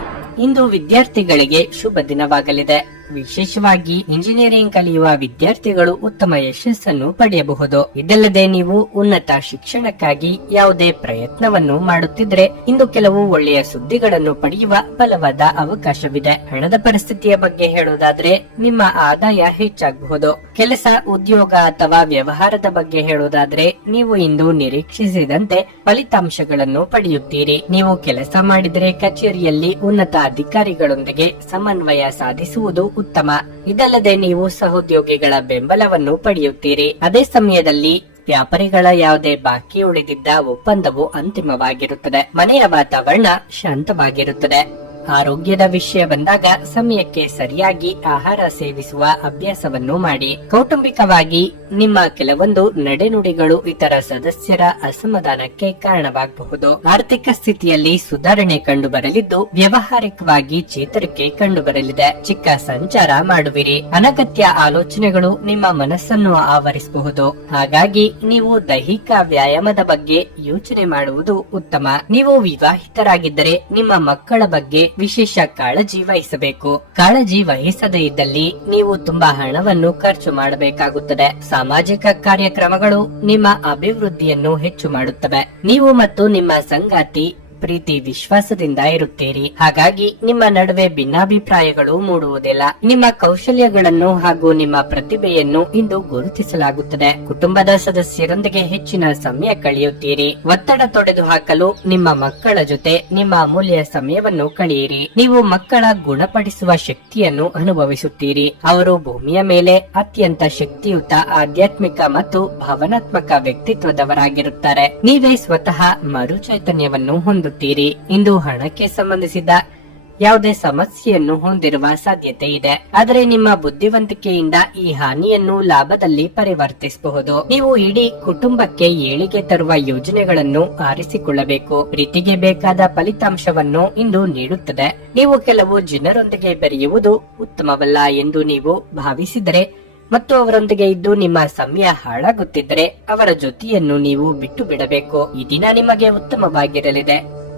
ಇಂದು ವಿದ್ಯಾರ್ಥಿಗಳಿಗೆ ಶುಭ ದಿನವಾಗಲಿದೆ. ವಿಶೇಷವಾಗಿ ಇಂಜಿನಿಯರಿಂಗ್ ಕಲಿಯುವ ವಿದ್ಯಾರ್ಥಿಗಳು ಉತ್ತಮ ಯಶಸ್ಸನ್ನು ಪಡೆಯಬಹುದು. ಇದಲ್ಲದೆ ನೀವು ಉನ್ನತ ಶಿಕ್ಷಣಕ್ಕಾಗಿ ಯಾವುದೇ ಪ್ರಯತ್ನವನ್ನು ಮಾಡುತ್ತಿದ್ರೆ ಇಂದು ಕೆಲವು ಒಳ್ಳೆಯ ಸುದ್ದಿಗಳನ್ನು ಪಡೆಯುವ ಬಲವಾದ ಅವಕಾಶವಿದೆ. ಹಣದ ಪರಿಸ್ಥಿತಿಯ ಬಗ್ಗೆ ಹೇಳೋದಾದ್ರೆ ನಿಮ್ಮ ಆದಾಯ ಹೆಚ್ಚಾಗಬಹುದು. ಕೆಲಸ, ಉದ್ಯೋಗ ಅಥವಾ ವ್ಯವಹಾರದ ಬಗ್ಗೆ ಹೇಳೋದಾದ್ರೆ ನೀವು ಇಂದು ನಿರೀಕ್ಷಿಸಿದಂತೆ ಫಲಿತಾಂಶಗಳನ್ನು ಪಡೆಯುತ್ತೀರಿ. ನೀವು ಕೆಲಸ ಮಾಡಿದರೆ ಕಚೇರಿಯಲ್ಲಿ ಉನ್ನತ ಅಧಿಕಾರಿಗಳೊಂದಿಗೆ ಸಮನ್ವಯ ಸಾಧಿಸುವುದು ಉತ್ತಮ. ಇದಲ್ಲದೆ ನೀವು ಸಹೋದ್ಯೋಗಿಗಳ ಬೆಂಬಲವನ್ನು ಪಡೆಯುತ್ತೀರಿ. ಅದೇ ಸಮಯದಲ್ಲಿ ವ್ಯಾಪಾರಿಗಳ ಯಾವುದೇ ಬಾಕಿ ಉಳಿದಿದ್ದ ಒಪ್ಪಂದವು ಅಂತಿಮವಾಗಿರುತ್ತದೆ. ಮನೆಯ ವಾತಾವರಣ ಶಾಂತವಾಗಿರುತ್ತದೆ. ಆರೋಗ್ಯದ ವಿಷಯ ಬಂದಾಗ ಸಮಯಕ್ಕೆ ಸರಿಯಾಗಿ ಆಹಾರ ಸೇವಿಸುವ ಅಭ್ಯಾಸವನ್ನು ಮಾಡಿ. ಕೌಟುಂಬಿಕವಾಗಿ ನಿಮ್ಮ ಕೆಲವೊಂದು ನಡೆನುಡಿಗಳು ಇತರ ಸದಸ್ಯರ ಅಸಮಾಧಾನಕ್ಕೆ ಕಾರಣವಾಗಬಹುದು. ಆರ್ಥಿಕ ಸ್ಥಿತಿಯಲ್ಲಿ ಸುಧಾರಣೆ ಕಂಡುಬರಲಿದ್ದು ವ್ಯವಹಾರಿಕವಾಗಿ ಚೇತರಿಕೆ ಕಂಡುಬರಲಿದೆ. ಚಿಕ್ಕ ಸಂಚಾರ ಮಾಡುವಿರಿ. ಅನಗತ್ಯ ಆಲೋಚನೆಗಳು ನಿಮ್ಮ ಮನಸ್ಸನ್ನು ಆವರಿಸಬಹುದು. ಹಾಗಾಗಿ ನೀವು ದೈಹಿಕ ವ್ಯಾಯಾಮದ ಬಗ್ಗೆ ಯೋಚನೆ ಮಾಡುವುದು ಉತ್ತಮ. ನೀವು ವಿವಾಹಿತರಾಗಿದ್ದರೆ ನಿಮ್ಮ ಮಕ್ಕಳ ಬಗ್ಗೆ ವಿಶೇಷ ಕಾಳಜಿ ವಹಿಸಬೇಕು. ಕಾಳಜಿ ವಹಿಸದೇ ಇದ್ದಲ್ಲಿ ನೀವು ತುಂಬಾ ಹಣವನ್ನು ಖರ್ಚು ಮಾಡಬೇಕಾಗುತ್ತದೆ. ಸಾಮಾಜಿಕ ಕಾರ್ಯಕ್ರಮಗಳು ನಿಮ್ಮ ಅಭಿವೃದ್ಧಿಯನ್ನು ಹೆಚ್ಚು ಮಾಡುತ್ತವೆ. ನೀವು ಮತ್ತು ನಿಮ್ಮ ಸಂಗಾತಿ ಪ್ರೀತಿ ವಿಶ್ವಾಸದಿಂದ ಇರುತ್ತೀರಿ. ಹಾಗಾಗಿ ನಿಮ್ಮ ನಡುವೆ ಭಿನ್ನಾಭಿಪ್ರಾಯಗಳು ಮೂಡುವುದಿಲ್ಲ. ನಿಮ್ಮ ಕೌಶಲ್ಯಗಳನ್ನು ಹಾಗೂ ನಿಮ್ಮ ಪ್ರತಿಭೆಯನ್ನು ಇಂದು ಗುರುತಿಸಲಾಗುತ್ತದೆ. ಕುಟುಂಬದ ಸದಸ್ಯರೊಂದಿಗೆ ಹೆಚ್ಚಿನ ಸಮಯ ಕಳೆಯುತ್ತೀರಿ. ಒತ್ತಡ ತೊಡೆದು ಹಾಕಲು ನಿಮ್ಮ ಮಕ್ಕಳ ಜೊತೆ ನಿಮ್ಮ ಅಮೂಲ್ಯ ಸಮಯವನ್ನು ಕಳೆಯಿರಿ. ನೀವು ಮಕ್ಕಳ ಗುಣಪಡಿಸುವ ಶಕ್ತಿಯನ್ನು ಅನುಭವಿಸುತ್ತೀರಿ. ಅವರು ಭೂಮಿಯ ಮೇಲೆ ಅತ್ಯಂತ ಶಕ್ತಿಯುತ ಆಧ್ಯಾತ್ಮಿಕ ಮತ್ತು ಭಾವನಾತ್ಮಕ ವ್ಯಕ್ತಿತ್ವದವರಾಗಿರುತ್ತಾರೆ. ನೀವೇ ಸ್ವತಃ ಮರುಚೈತನ್ಯವನ್ನು ಹೊಂದುತ್ತೀರಿ. ಇಂದು ಹಣಕ್ಕೆ ಸಂಬಂಧಿಸಿದ ಯಾವುದೇ ಸಮಸ್ಯೆಯನ್ನು ಹೊಂದಿರುವ ಸಾಧ್ಯತೆ ಇದೆ. ಆದರೆ ನಿಮ್ಮ ಬುದ್ಧಿವಂತಿಕೆಯಿಂದ ಈ ಹಾನಿಯನ್ನು ಲಾಭದಲ್ಲಿ ಪರಿವರ್ತಿಸಬಹುದು. ನೀವು ಇಡೀ ಕುಟುಂಬಕ್ಕೆ ಏಳಿಗೆ ತರುವ ಯೋಜನೆಗಳನ್ನು ಆರಿಸಿಕೊಳ್ಳಬೇಕು. ಪ್ರೀತಿಗೆ ಬೇಕಾದ ಫಲಿತಾಂಶವನ್ನು ಇಂದು ನೀಡುತ್ತದೆ. ನೀವು ಕೆಲವು ಜನರೊಂದಿಗೆ ಬೆರೆಯುವುದು ಉತ್ತಮವಲ್ಲ ಎಂದು ನೀವು ಭಾವಿಸಿದರೆ ಮತ್ತು ಅವರೊಂದಿಗೆ ಇದ್ದು ನಿಮ್ಮ ಸಮಯ ಹಾಳಾಗುತ್ತಿದ್ದರೆ ಅವರ ಜೊತೆಯನ್ನು ನೀವು ಬಿಟ್ಟು ಬಿಡಬೇಕು. ಈ ದಿನ ನಿಮಗೆ ಉತ್ತಮವಾಗಿರಲಿದೆ.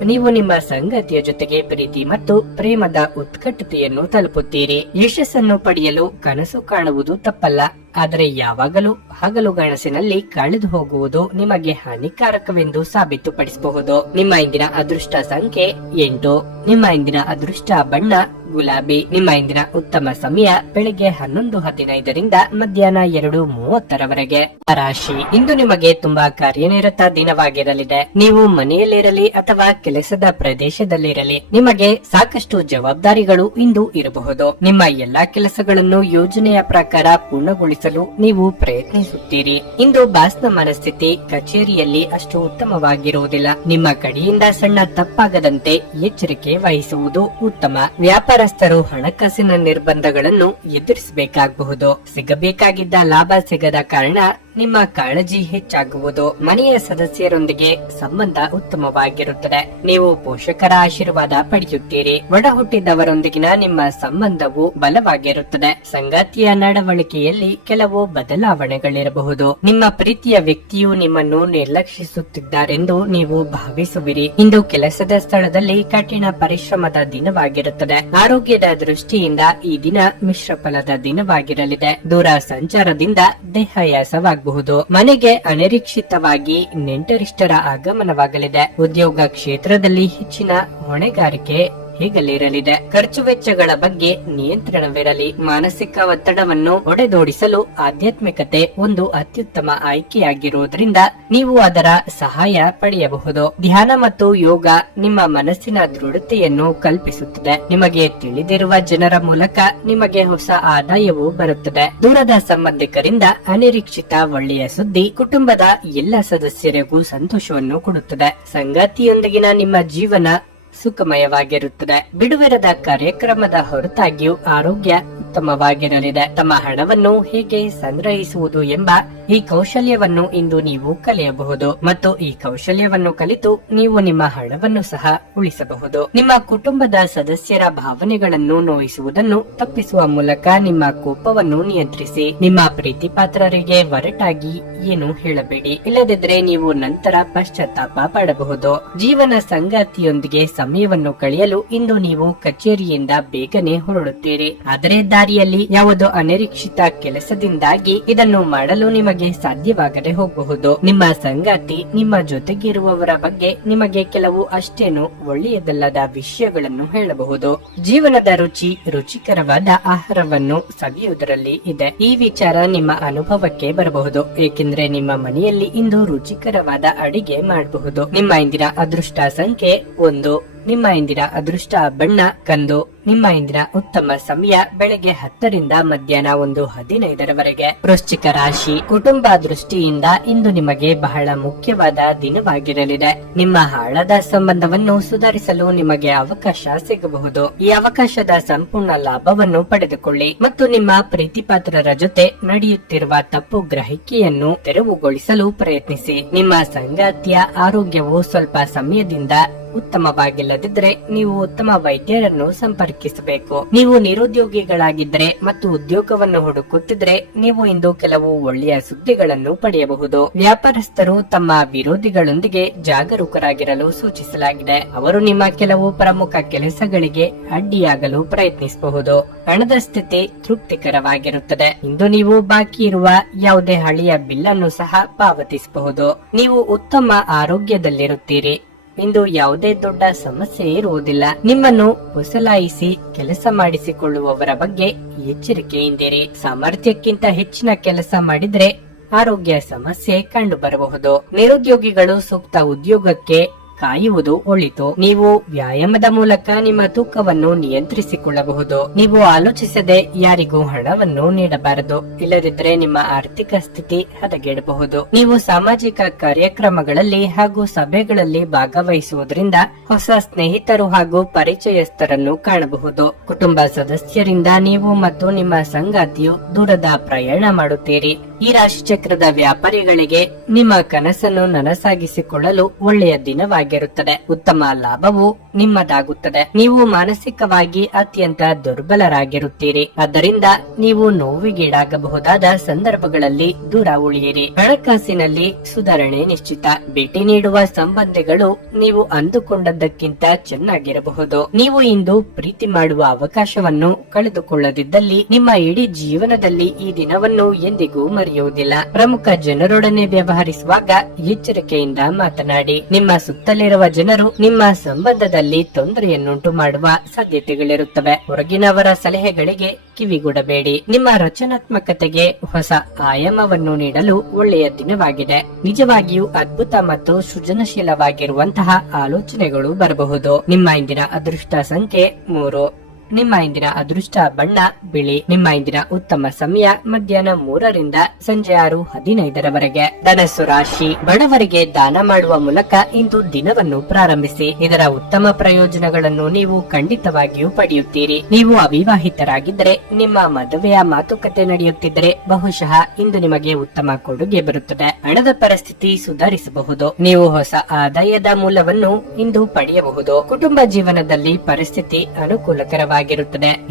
ನೀವು ನಿಮ್ಮ ಸಂಗತಿಯ ಜೊತೆಗೆ ಪ್ರೀತಿ ಮತ್ತು ಪ್ರೇಮದ ಉತ್ಕಟತೆಯನ್ನು ತಲುಪುತ್ತೀರಿ. ಯಶಸ್ಸನ್ನು ಪಡೆಯಲು ಕನಸು ಕಾಣುವುದು ತಪ್ಪಲ್ಲ, ಆದರೆ ಯಾವಾಗಲೂ ಹಗಲುಗನಸಿನಲ್ಲಿ ಕಳೆದು ಹೋಗುವುದು ನಿಮಗೆ ಹಾನಿಕಾರಕವೆಂದು ಸಾಬೀತುಪಡಿಸಬಹುದು. ನಿಮ್ಮ ಇಂದಿನ ಅದೃಷ್ಟ ಸಂಖ್ಯೆ 8. ನಿಮ್ಮ ಇಂದಿನ ಅದೃಷ್ಟ ಬಣ್ಣ ಗುಲಾಬಿ. ನಿಮ್ಮ ಇಂದಿನ ಉತ್ತಮ ಸಮಯ ಬೆಳಿಗ್ಗೆ 11:15 ಮಧ್ಯಾಹ್ನ 2:30 ರಾಶಿ. ಇಂದು ನಿಮಗೆ ತುಂಬಾ ಕಾರ್ಯನಿರತ ದಿನವಾಗಿರಲಿದೆ. ನೀವು ಮನೆಯಲ್ಲಿರಲಿ ಅಥವಾ ಕೆಲಸದ ಪ್ರದೇಶದಲ್ಲಿರಲಿ, ನಿಮಗೆ ಸಾಕಷ್ಟು ಜವಾಬ್ದಾರಿಗಳು ಇಂದು ಇರಬಹುದು. ನಿಮ್ಮ ಎಲ್ಲಾ ಕೆಲಸಗಳನ್ನು ಯೋಜನೆಯ ಪ್ರಕಾರ ಪೂರ್ಣಗೊಳಿಸಲು ನೀವು ಪ್ರಯತ್ನಿಸುತ್ತೀರಿ. ಇಂದು ಬಾಸ್ನ ಮನಸ್ಥಿತಿ ಕಚೇರಿಯಲ್ಲಿ ಅಷ್ಟು ಉತ್ತಮವಾಗಿರುವುದಿಲ್ಲ. ನಿಮ್ಮ ಕಡೆಯಿಂದ ಸಣ್ಣ ತಪ್ಪಾಗದಂತೆ ಎಚ್ಚರಿಕೆ ವಹಿಸುವುದು ಉತ್ತಮ. ವ್ಯಾಪಾರಸ್ಥರು ಹಣಕಾಸಿನ ನಿರ್ಬಂಧಗಳನ್ನು ಎದುರಿಸಬೇಕಾಗಬಹುದು. ಸಿಗಬೇಕಾಗಿದ್ದ ಲಾಭ ಸಿಗದ ಕಾರಣ ನಿಮ್ಮ ಕಾಳಜಿ ಹೆಚ್ಚಾಗುವುದು. ಮನೆಯ ಸದಸ್ಯರೊಂದಿಗೆ ಸಂಬಂಧ ಉತ್ತಮವಾಗಿರುತ್ತದೆ. ನೀವು ಪೋಷಕರ ಆಶೀರ್ವಾದ ಪಡೆಯುತ್ತೀರಿ. ಒಡ ಹುಟ್ಟಿದವರೊಂದಿಗಿನ ನಿಮ್ಮ ಸಂಬಂಧವು ಬಲವಾಗಿರುತ್ತದೆ. ಸಂಗಾತಿಯ ನಡವಳಿಕೆಯಲ್ಲಿ ಕೆಲವು ಬದಲಾವಣೆಗಳಿರಬಹುದು. ನಿಮ್ಮ ಪ್ರೀತಿಯ ವ್ಯಕ್ತಿಯು ನಿಮ್ಮನ್ನು ನಿರ್ಲಕ್ಷಿಸುತ್ತಿದ್ದಾರೆಂದು ನೀವು ಭಾವಿಸುವಿರಿ. ಇಂದು ಕೆಲಸದ ಸ್ಥಳದಲ್ಲಿ ಕಠಿಣ ಪರಿಶ್ರಮದ ದಿನವಾಗಿರುತ್ತದೆ. ಆರೋಗ್ಯದ ದೃಷ್ಟಿಯಿಂದ ಈ ದಿನ ಮಿಶ್ರ ಫಲದ ದಿನವಾಗಿರಲಿದೆ. ದೂರ ಸಂಚಾರದಿಂದ ದೇಹಾಯಾಸವಾಗಬಹುದು. ಮನೆಗೆ ಅನಿರೀಕ್ಷಿತವಾಗಿ ನೆಂಟರಿಷ್ಟರ ಆಗಮನವಾಗಲಿದೆ. ಉದ್ಯೋಗ ಕ್ಷೇತ್ರದಲ್ಲಿ ಹೆಚ್ಚಿನ ಹೊಣೆಗಾರಿಕೆ ಹೀಗಲ್ಲಿರಲಿದೆ. ಖರ್ಚು ವೆಚ್ಚಗಳ ಬಗ್ಗೆ ನಿಯಂತ್ರಣವಿರಲಿ. ಮಾನಸಿಕ ಒತ್ತಡವನ್ನು ಒಡೆದೋಡಿಸಲು ಆಧ್ಯಾತ್ಮಿಕತೆ ಒಂದು ಅತ್ಯುತ್ತಮ ಆಯ್ಕೆಯಾಗಿರುವುದರಿಂದ ನೀವು ಅದರ ಸಹಾಯ ಪಡೆಯಬಹುದು. ಧ್ಯಾನ ಮತ್ತು ಯೋಗ ನಿಮ್ಮ ಮನಸ್ಸಿನ ದೃಢತೆಯನ್ನು ಕಲ್ಪಿಸುತ್ತದೆ. ನಿಮಗೆ ತಿಳಿದಿರುವ ಜನರ ಮೂಲಕ ನಿಮಗೆ ಹೊಸ ಆದಾಯವು ಬರುತ್ತದೆ. ದೂರದ ಸಂಬಂಧಿಕರಿಂದ ಅನಿರೀಕ್ಷಿತ ಒಳ್ಳೆಯ ಸುದ್ದಿ ಕುಟುಂಬದ ಎಲ್ಲ ಸದಸ್ಯರಿಗೂ ಸಂತೋಷವನ್ನು ಕೊಡುತ್ತದೆ. ಸಂಗಾತಿಯೊಂದಿಗಿನ ನಿಮ್ಮ ಜೀವನ ಸುಖಮಯವಾಗಿರುತ್ತದೆ. ಬಿಡುವಿರದ ಕಾರ್ಯಕ್ರಮದ ಹೊರತಾಗಿಯೂ ಆರೋಗ್ಯ ಉತ್ತಮವಾಗಿರಲಿದೆ. ತಮ್ಮ ಹಣವನ್ನು ಹೇಗೆ ಸಂಗ್ರಹಿಸುವುದು ಎಂಬ ಈ ಕೌಶಲ್ಯವನ್ನು ಇಂದು ನೀವು ಕಲಿಯಬಹುದು ಮತ್ತು ಈ ಕೌಶಲ್ಯವನ್ನು ಕಲಿತು ನೀವು ನಿಮ್ಮ ಹಣವನ್ನು ಸಹ ಉಳಿಸಬಹುದು. ನಿಮ್ಮ ಕುಟುಂಬದ ಸದಸ್ಯರ ಭಾವನೆಗಳನ್ನು ನೋಯಿಸುವುದನ್ನು ತಪ್ಪಿಸುವ ಮೂಲಕ ನಿಮ್ಮ ಕೋಪವನ್ನು ನಿಯಂತ್ರಿಸಿ. ನಿಮ್ಮ ಪ್ರೀತಿ ಪಾತ್ರರಿಗೆ ಒರಟಾಗಿ ಏನು ಹೇಳಬೇಡಿ, ಇಲ್ಲದಿದ್ದರೆ ನೀವು ನಂತರ ಪಶ್ಚಾತ್ತಾಪ ಪಡಬಹುದು. ಜೀವನ ಸಂಗಾತಿಯೊಂದಿಗೆ ಸಮಯವನ್ನು ಕಳೆಯಲು ಇಂದು ನೀವು ಕಚೇರಿಯಿಂದ ಬೇಗನೆ ಹೊರಡುತ್ತೀರಿ. ಆದರೆ ದಾರಿಯಲ್ಲಿ ಯಾವುದೋ ಅನಿರೀಕ್ಷಿತ ಕೆಲಸದಿಂದಾಗಿ ಇದನ್ನು ಮಾಡಲು ನಿಮಗೆ ಸಾಧ್ಯವಾಗದೆ ಹೋಗಬಹುದು. ನಿಮ್ಮ ಸಂಗಾತಿ ನಿಮ್ಮ ಜೊತೆಗಿರುವವರ ಬಗ್ಗೆ ನಿಮಗೆ ಕೆಲವು ಅಷ್ಟೇನು ಒಳ್ಳೆಯದಲ್ಲದ ವಿಷಯಗಳನ್ನು ಹೇಳಬಹುದು. ಜೀವನದ ರುಚಿ ರುಚಿಕರವಾದ ಆಹಾರವನ್ನು ಸವಿಯುವುದರಲ್ಲಿ ಇದೆ. ಈ ವಿಚಾರ ನಿಮ್ಮ ಅನುಭವಕ್ಕೆ ಬರಬಹುದು, ಏಕೆಂದರೆ ನಿಮ್ಮ ಮನೆಯಲ್ಲಿ ಇಂದು ರುಚಿಕರವಾದ ಅಡಿಗೆ ಮಾಡಬಹುದು. ನಿಮ್ಮ ಇಂದಿನ ಅದೃಷ್ಟ ಸಂಖ್ಯೆ 1. ನಿಮ್ಮ ಇಂದಿನ ಅದೃಷ್ಟ ಬಣ್ಣ ಕಂದು. ನಿಮ್ಮ ಇಂದಿನ ಉತ್ತಮ ಸಮಯ ಬೆಳಗ್ಗೆ 10 ಮಧ್ಯಾಹ್ನ 1:15 ವೃಶ್ಚಿಕ ರಾಶಿ. ಕುಟುಂಬ ದೃಷ್ಟಿಯಿಂದ ಇಂದು ನಿಮಗೆ ಬಹಳ ಮುಖ್ಯವಾದ ದಿನವಾಗಿರಲಿದೆ. ನಿಮ್ಮ ಹಾಳಾದ ಸಂಬಂಧವನ್ನು ಸುಧಾರಿಸಲು ನಿಮಗೆ ಅವಕಾಶ ಸಿಗಬಹುದು. ಈ ಅವಕಾಶದ ಸಂಪೂರ್ಣ ಲಾಭವನ್ನು ಪಡೆದುಕೊಳ್ಳಿ ಮತ್ತು ನಿಮ್ಮ ಪ್ರೀತಿಪಾತ್ರರ ಜೊತೆ ನಡೆಯುತ್ತಿರುವ ತಪ್ಪು ಗ್ರಹಿಕೆಯನ್ನು ತೆರವುಗೊಳಿಸಲು ಪ್ರಯತ್ನಿಸಿ. ನಿಮ್ಮ ಸಂಗಾತಿಯ ಆರೋಗ್ಯವು ಸ್ವಲ್ಪ ಸಮಯದಿಂದ ಉತ್ತಮವಾಗಿಲ್ಲದಿದ್ದರೆ ನೀವು ಉತ್ತಮ ವೈದ್ಯರನ್ನು ಸಂಪರ್ಕಿಸಬೇಕು. ನೀವು ನಿರುದ್ಯೋಗಿಗಳಾಗಿದ್ದರೆ ಮತ್ತು ಉದ್ಯೋಗವನ್ನು ಹುಡುಕುತ್ತಿದ್ರೆ ನೀವು ಇಂದು ಕೆಲವು ಒಳ್ಳೆಯ ಸುದ್ದಿಗಳನ್ನು ಪಡೆಯಬಹುದು. ವ್ಯಾಪಾರಸ್ಥರು ತಮ್ಮ ವಿರೋಧಿಗಳೊಂದಿಗೆ ಜಾಗರೂಕರಾಗಿರಲು ಸೂಚಿಸಲಾಗಿದೆ. ಅವರು ನಿಮ್ಮ ಕೆಲವು ಪ್ರಮುಖ ಕೆಲಸಗಳಿಗೆ ಅಡ್ಡಿಯಾಗಲು ಪ್ರಯತ್ನಿಸಬಹುದು. ಹಣದ ಸ್ಥಿತಿ ತೃಪ್ತಿಕರವಾಗಿರುತ್ತದೆ. ಇಂದು ನೀವು ಬಾಕಿ ಇರುವ ಯಾವುದೇ ಹಳೆಯ ಬಿಲ್ ಅನ್ನು ಸಹ ಪಾವತಿಸಬಹುದು. ನೀವು ಉತ್ತಮ ಆರೋಗ್ಯದಲ್ಲಿರುತ್ತೀರಿ. ಇಂದು ಯಾವುದೇ ದೊಡ್ಡ ಸಮಸ್ಯೆ ಇರುವುದಿಲ್ಲ. ನಿಮ್ಮನ್ನು ಹೊಸಲಾಯಿಸಿ ಕೆಲಸ ಮಾಡಿಸಿಕೊಳ್ಳುವವರ ಬಗ್ಗೆ ಎಚ್ಚರಿಕೆಯಿಂದಿರಿ. ಸಾಮರ್ಥ್ಯಕ್ಕಿಂತ ಹೆಚ್ಚಿನ ಕೆಲಸ ಮಾಡಿದ್ರೆ ಆರೋಗ್ಯ ಸಮಸ್ಯೆ ಕಂಡು ಬರಬಹುದು. ನಿರುದ್ಯೋಗಿಗಳು ಸೂಕ್ತ ಉದ್ಯೋಗಕ್ಕೆ ಕಾಯುವುದು ಒಳಿತು. ನೀವು ವ್ಯಾಯಾಮದ ಮೂಲಕ ನಿಮ್ಮ ತೂಕವನ್ನು ನಿಯಂತ್ರಿಸಿಕೊಳ್ಳಬಹುದು. ನೀವು ಆಲೋಚಿಸದೆ ಯಾರಿಗೂ ಹಣವನ್ನು ನೀಡಬಾರದು, ಇಲ್ಲದಿದ್ದರೆ ನಿಮ್ಮ ಆರ್ಥಿಕ ಸ್ಥಿತಿ ಹದಗೆಡಬಹುದು. ನೀವು ಸಾಮಾಜಿಕ ಕಾರ್ಯಕ್ರಮಗಳಲ್ಲಿ ಹಾಗೂ ಸಭೆಗಳಲ್ಲಿ ಭಾಗವಹಿಸುವುದರಿಂದ ಹೊಸ ಸ್ನೇಹಿತರು ಹಾಗೂ ಪರಿಚಯಸ್ಥರನ್ನು ಕಾಣಬಹುದು. ಕುಟುಂಬ ಸದಸ್ಯರಿಂದ ನೀವು ಮತ್ತು ನಿಮ್ಮ ಸಂಗಾತಿಯು ದೂರದ ಪ್ರಯಾಣ ಮಾಡುತ್ತೀರಿ. ಈ ರಾಶಿಚಕ್ರದ ವ್ಯಾಪಾರಿಗಳಿಗೆ ನಿಮ್ಮ ಕನಸನ್ನು ನನಸಾಗಿಸಿಕೊಳ್ಳಲು ಒಳ್ಳೆಯ ದಿನವಾಗಿರುತ್ತದೆ. ಉತ್ತಮ ಲಾಭವು ನಿಮ್ಮದಾಗುತ್ತದೆ. ನೀವು ಮಾನಸಿಕವಾಗಿ ಅತ್ಯಂತ ದುರ್ಬಲರಾಗಿರುತ್ತೀರಿ. ಆದ್ದರಿಂದ ನೀವು ನೋವಿಗೀಡಾಗಬಹುದಾದ ಸಂದರ್ಭಗಳಲ್ಲಿ ದೂರ ಉಳಿಯಿರಿ. ಹಣಕಾಸಿನಲ್ಲಿ ಸುಧಾರಣೆ ನಿಶ್ಚಿತ. ಭೇಟಿ ನೀಡುವ ಸಂಬಂಧಿಗಳು ನೀವು ಅಂದುಕೊಂಡದ್ದಕ್ಕಿಂತ ಚೆನ್ನಾಗಿರಬಹುದು. ನೀವು ಇಂದು ಪ್ರೀತಿ ಮಾಡುವ ಅವಕಾಶವನ್ನು ಕಳೆದುಕೊಳ್ಳದಿದ್ದಲ್ಲಿ ನಿಮ್ಮ ಇಡೀ ಜೀವನದಲ್ಲಿ ಈ ದಿನವನ್ನು ಎಂದಿಗೂ ಮರೆಯುವುದಿಲ್ಲ. ಪ್ರಮುಖ ಜನರೊಡನೆ ವ್ಯವಹರಿಸುವಾಗ ಎಚ್ಚರಿಕೆಯಿಂದ ಮಾತನಾಡಿ. ನಿಮ್ಮ ಸುತ್ತಲಿರುವ ಜನರು ನಿಮ್ಮ ಸಂಬಂಧದಲ್ಲಿ ತೊಂದರೆಯನ್ನುಂಟು ಮಾಡುವ ಸಾಧ್ಯತೆಗಳಿರುತ್ತವೆ. ಹೊರಗಿನವರ ಸಲಹೆಗಳಿಗೆ ಕಿವಿಗೊಡಬೇಡಿ. ನಿಮ್ಮ ರಚನಾತ್ಮಕತೆಗೆ ಹೊಸ ಆಯಾಮವನ್ನು ನೀಡಲು ಒಳ್ಳೆಯ ದಿನವಾಗಿದೆ. ನಿಜವಾಗಿಯೂ ಅದ್ಭುತ ಮತ್ತು ಸೃಜನಶೀಲವಾಗಿರುವಂತಹ ಆಲೋಚನೆಗಳು ಬರಬಹುದು. ನಿಮ್ಮ ಇಂದಿನ ಅದೃಷ್ಟ ಸಂಖ್ಯೆ 3. ನಿಮ್ಮ ಇಂದಿನ ಅದೃಷ್ಟ ಬಣ್ಣ ಬಿಳಿ. ನಿಮ್ಮ ಇಂದಿನ ಉತ್ತಮ ಸಮಯ ಮಧ್ಯಾಹ್ನ 3 ರಿಂದ ಸಂಜೆ 6:15 ಧನಸ್ಸು ರಾಶಿ. ಬಡವರಿಗೆ ದಾನ ಮಾಡುವ ಮೂಲಕ ಇಂದು ದಿನವನ್ನು ಪ್ರಾರಂಭಿಸಿ. ಇದರ ಉತ್ತಮ ಪ್ರಯೋಜನಗಳನ್ನು ನೀವು ಖಂಡಿತವಾಗಿಯೂ ಪಡೆಯುತ್ತೀರಿ. ನೀವು ಅವಿವಾಹಿತರಾಗಿದ್ದರೆ ನಿಮ್ಮ ಮದುವೆಯ ಮಾತುಕತೆ ನಡೆಯುತ್ತಿದ್ದರೆ ಬಹುಶಃ ಇಂದು ನಿಮಗೆ ಉತ್ತಮ ಕೊಡುಗೆ ಬರುತ್ತದೆ. ಹಣದ ಪರಿಸ್ಥಿತಿ ಸುಧಾರಿಸಬಹುದು. ನೀವು ಹೊಸ ಆದಾಯದ ಮೂಲವನ್ನು ಇಂದು ಪಡೆಯಬಹುದು. ಕುಟುಂಬ ಜೀವನದಲ್ಲಿ ಪರಿಸ್ಥಿತಿ ಅನುಕೂಲಕರವಾಗಿದೆ.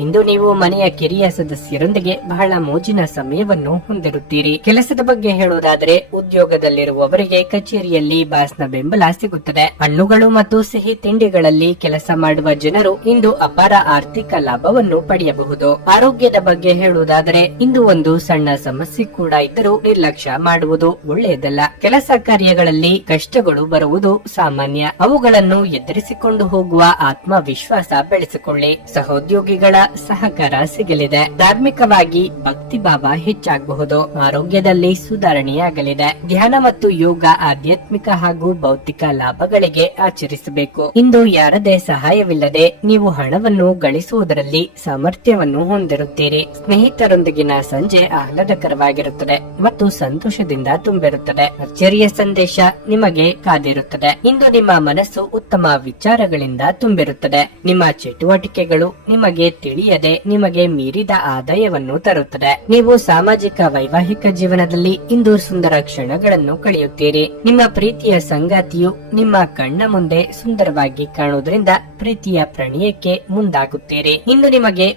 ಇಂದು ನೀವು ಮನೆಯ ಕಿರಿಯ ಸದಸ್ಯರೊಂದಿಗೆ ಬಹಳ ಮೋಜಿನ ಸಮಯವನ್ನು ಹೊಂದಿರುತ್ತೀರಿ. ಕೆಲಸದ ಬಗ್ಗೆ ಹೇಳುವುದಾದರೆ ಉದ್ಯೋಗದಲ್ಲಿರುವವರಿಗೆ ಕಚೇರಿಯಲ್ಲಿ ಬಾಸ್ನ ಬೆಂಬಲ ಸಿಗುತ್ತದೆ. ಹಣ್ಣುಗಳು ಮತ್ತು ಸಿಹಿ ತಿಂಡಿಗಳಲ್ಲಿ ಕೆಲಸ ಮಾಡುವ ಜನರು ಇಂದು ಅಪಾರ ಆರ್ಥಿಕ ಲಾಭವನ್ನು ಪಡೆಯಬಹುದು. ಆರೋಗ್ಯದ ಬಗ್ಗೆ ಹೇಳುವುದಾದರೆ ಇಂದು ಒಂದು ಸಣ್ಣ ಸಮಸ್ಯೆ ಕೂಡ ಇದ್ದರೂ ನಿರ್ಲಕ್ಷ್ಯ ಮಾಡುವುದು ಒಳ್ಳೆಯದಲ್ಲ. ಕೆಲಸ ಕಾರ್ಯಗಳಲ್ಲಿ ಕಷ್ಟಗಳು ಬರುವುದು ಸಾಮಾನ್ಯ. ಅವುಗಳನ್ನು ಎದುರಿಸಿಕೊಂಡು ಹೋಗುವ ಆತ್ಮವಿಶ್ವಾಸ ಬೆಳೆಸಿಕೊಳ್ಳಿ. ಸಹೋದ್ಯೋಗಿಗಳ ಸಹಕಾರ ಸಿಗಲಿದೆ. ಧಾರ್ಮಿಕವಾಗಿ ಭಕ್ತಿ ಭಾವ ಹೆಚ್ಚಾಗಬಹುದು. ಆರೋಗ್ಯದಲ್ಲಿ ಸುಧಾರಣೆಯಾಗಲಿದೆ. ಧ್ಯಾನ ಮತ್ತು ಯೋಗ ಆಧ್ಯಾತ್ಮಿಕ ಹಾಗೂ ಭೌತಿಕ ಲಾಭಗಳಿಗೆ ಆಚರಿಸಬೇಕು. ಇಂದು ಯಾರದೇ ಸಹಾಯವಿಲ್ಲದೆ ನೀವು ಹಣವನ್ನು ಗಳಿಸುವುದರಲ್ಲಿ ಸಾಮರ್ಥ್ಯವನ್ನು ಹೊಂದಿರುತ್ತೀರಿ. ಸ್ನೇಹಿತರೊಂದಿಗಿನ ಸಂಜೆ ಆಹ್ಲಾದಕರವಾಗಿರುತ್ತದೆ ಮತ್ತು ಸಂತೋಷದಿಂದ ತುಂಬಿರುತ್ತದೆ. ಅಚ್ಚರಿಯ ಸಂದೇಶ ನಿಮಗೆ ಕಾದಿರುತ್ತದೆ. ಇಂದು ನಿಮ್ಮ ಮನಸ್ಸು ಉತ್ತಮ ವಿಚಾರಗಳಿಂದ ತುಂಬಿರುತ್ತದೆ. ನಿಮ್ಮ ಚಟುವಟಿಕೆಗಳು ನಿಮಗೆ ತಿಳಿಯದೆ ನಿಮಗೆ ಮೀರಿದ ಆದಾಯವನ್ನು ತರುತ್ತದೆ. ನೀವು ಸಾಮಾಜಿಕ ವೈವಾಹಿಕ ಜೀವನದಲ್ಲಿ ಇಂದು ಸುಂದರ ಕ್ಷಣಗಳನ್ನು ಕಳೆಯುತ್ತೀರಿ. ನಿಮ್ಮ ಪ್ರೀತಿಯ ಸಂಗಾತಿಯು ನಿಮ್ಮ ಕಣ್ಣ ಮುಂದೆ ಸುಂದರವಾಗಿ ಕಾಣುವುದರಿಂದ ಪ್ರೀತಿಯ ಪ್ರಣಯಕ್ಕೆ ಮುಂದಾಗುತ್ತೀರಿ. ಇಂದು ನಿಮಗೆ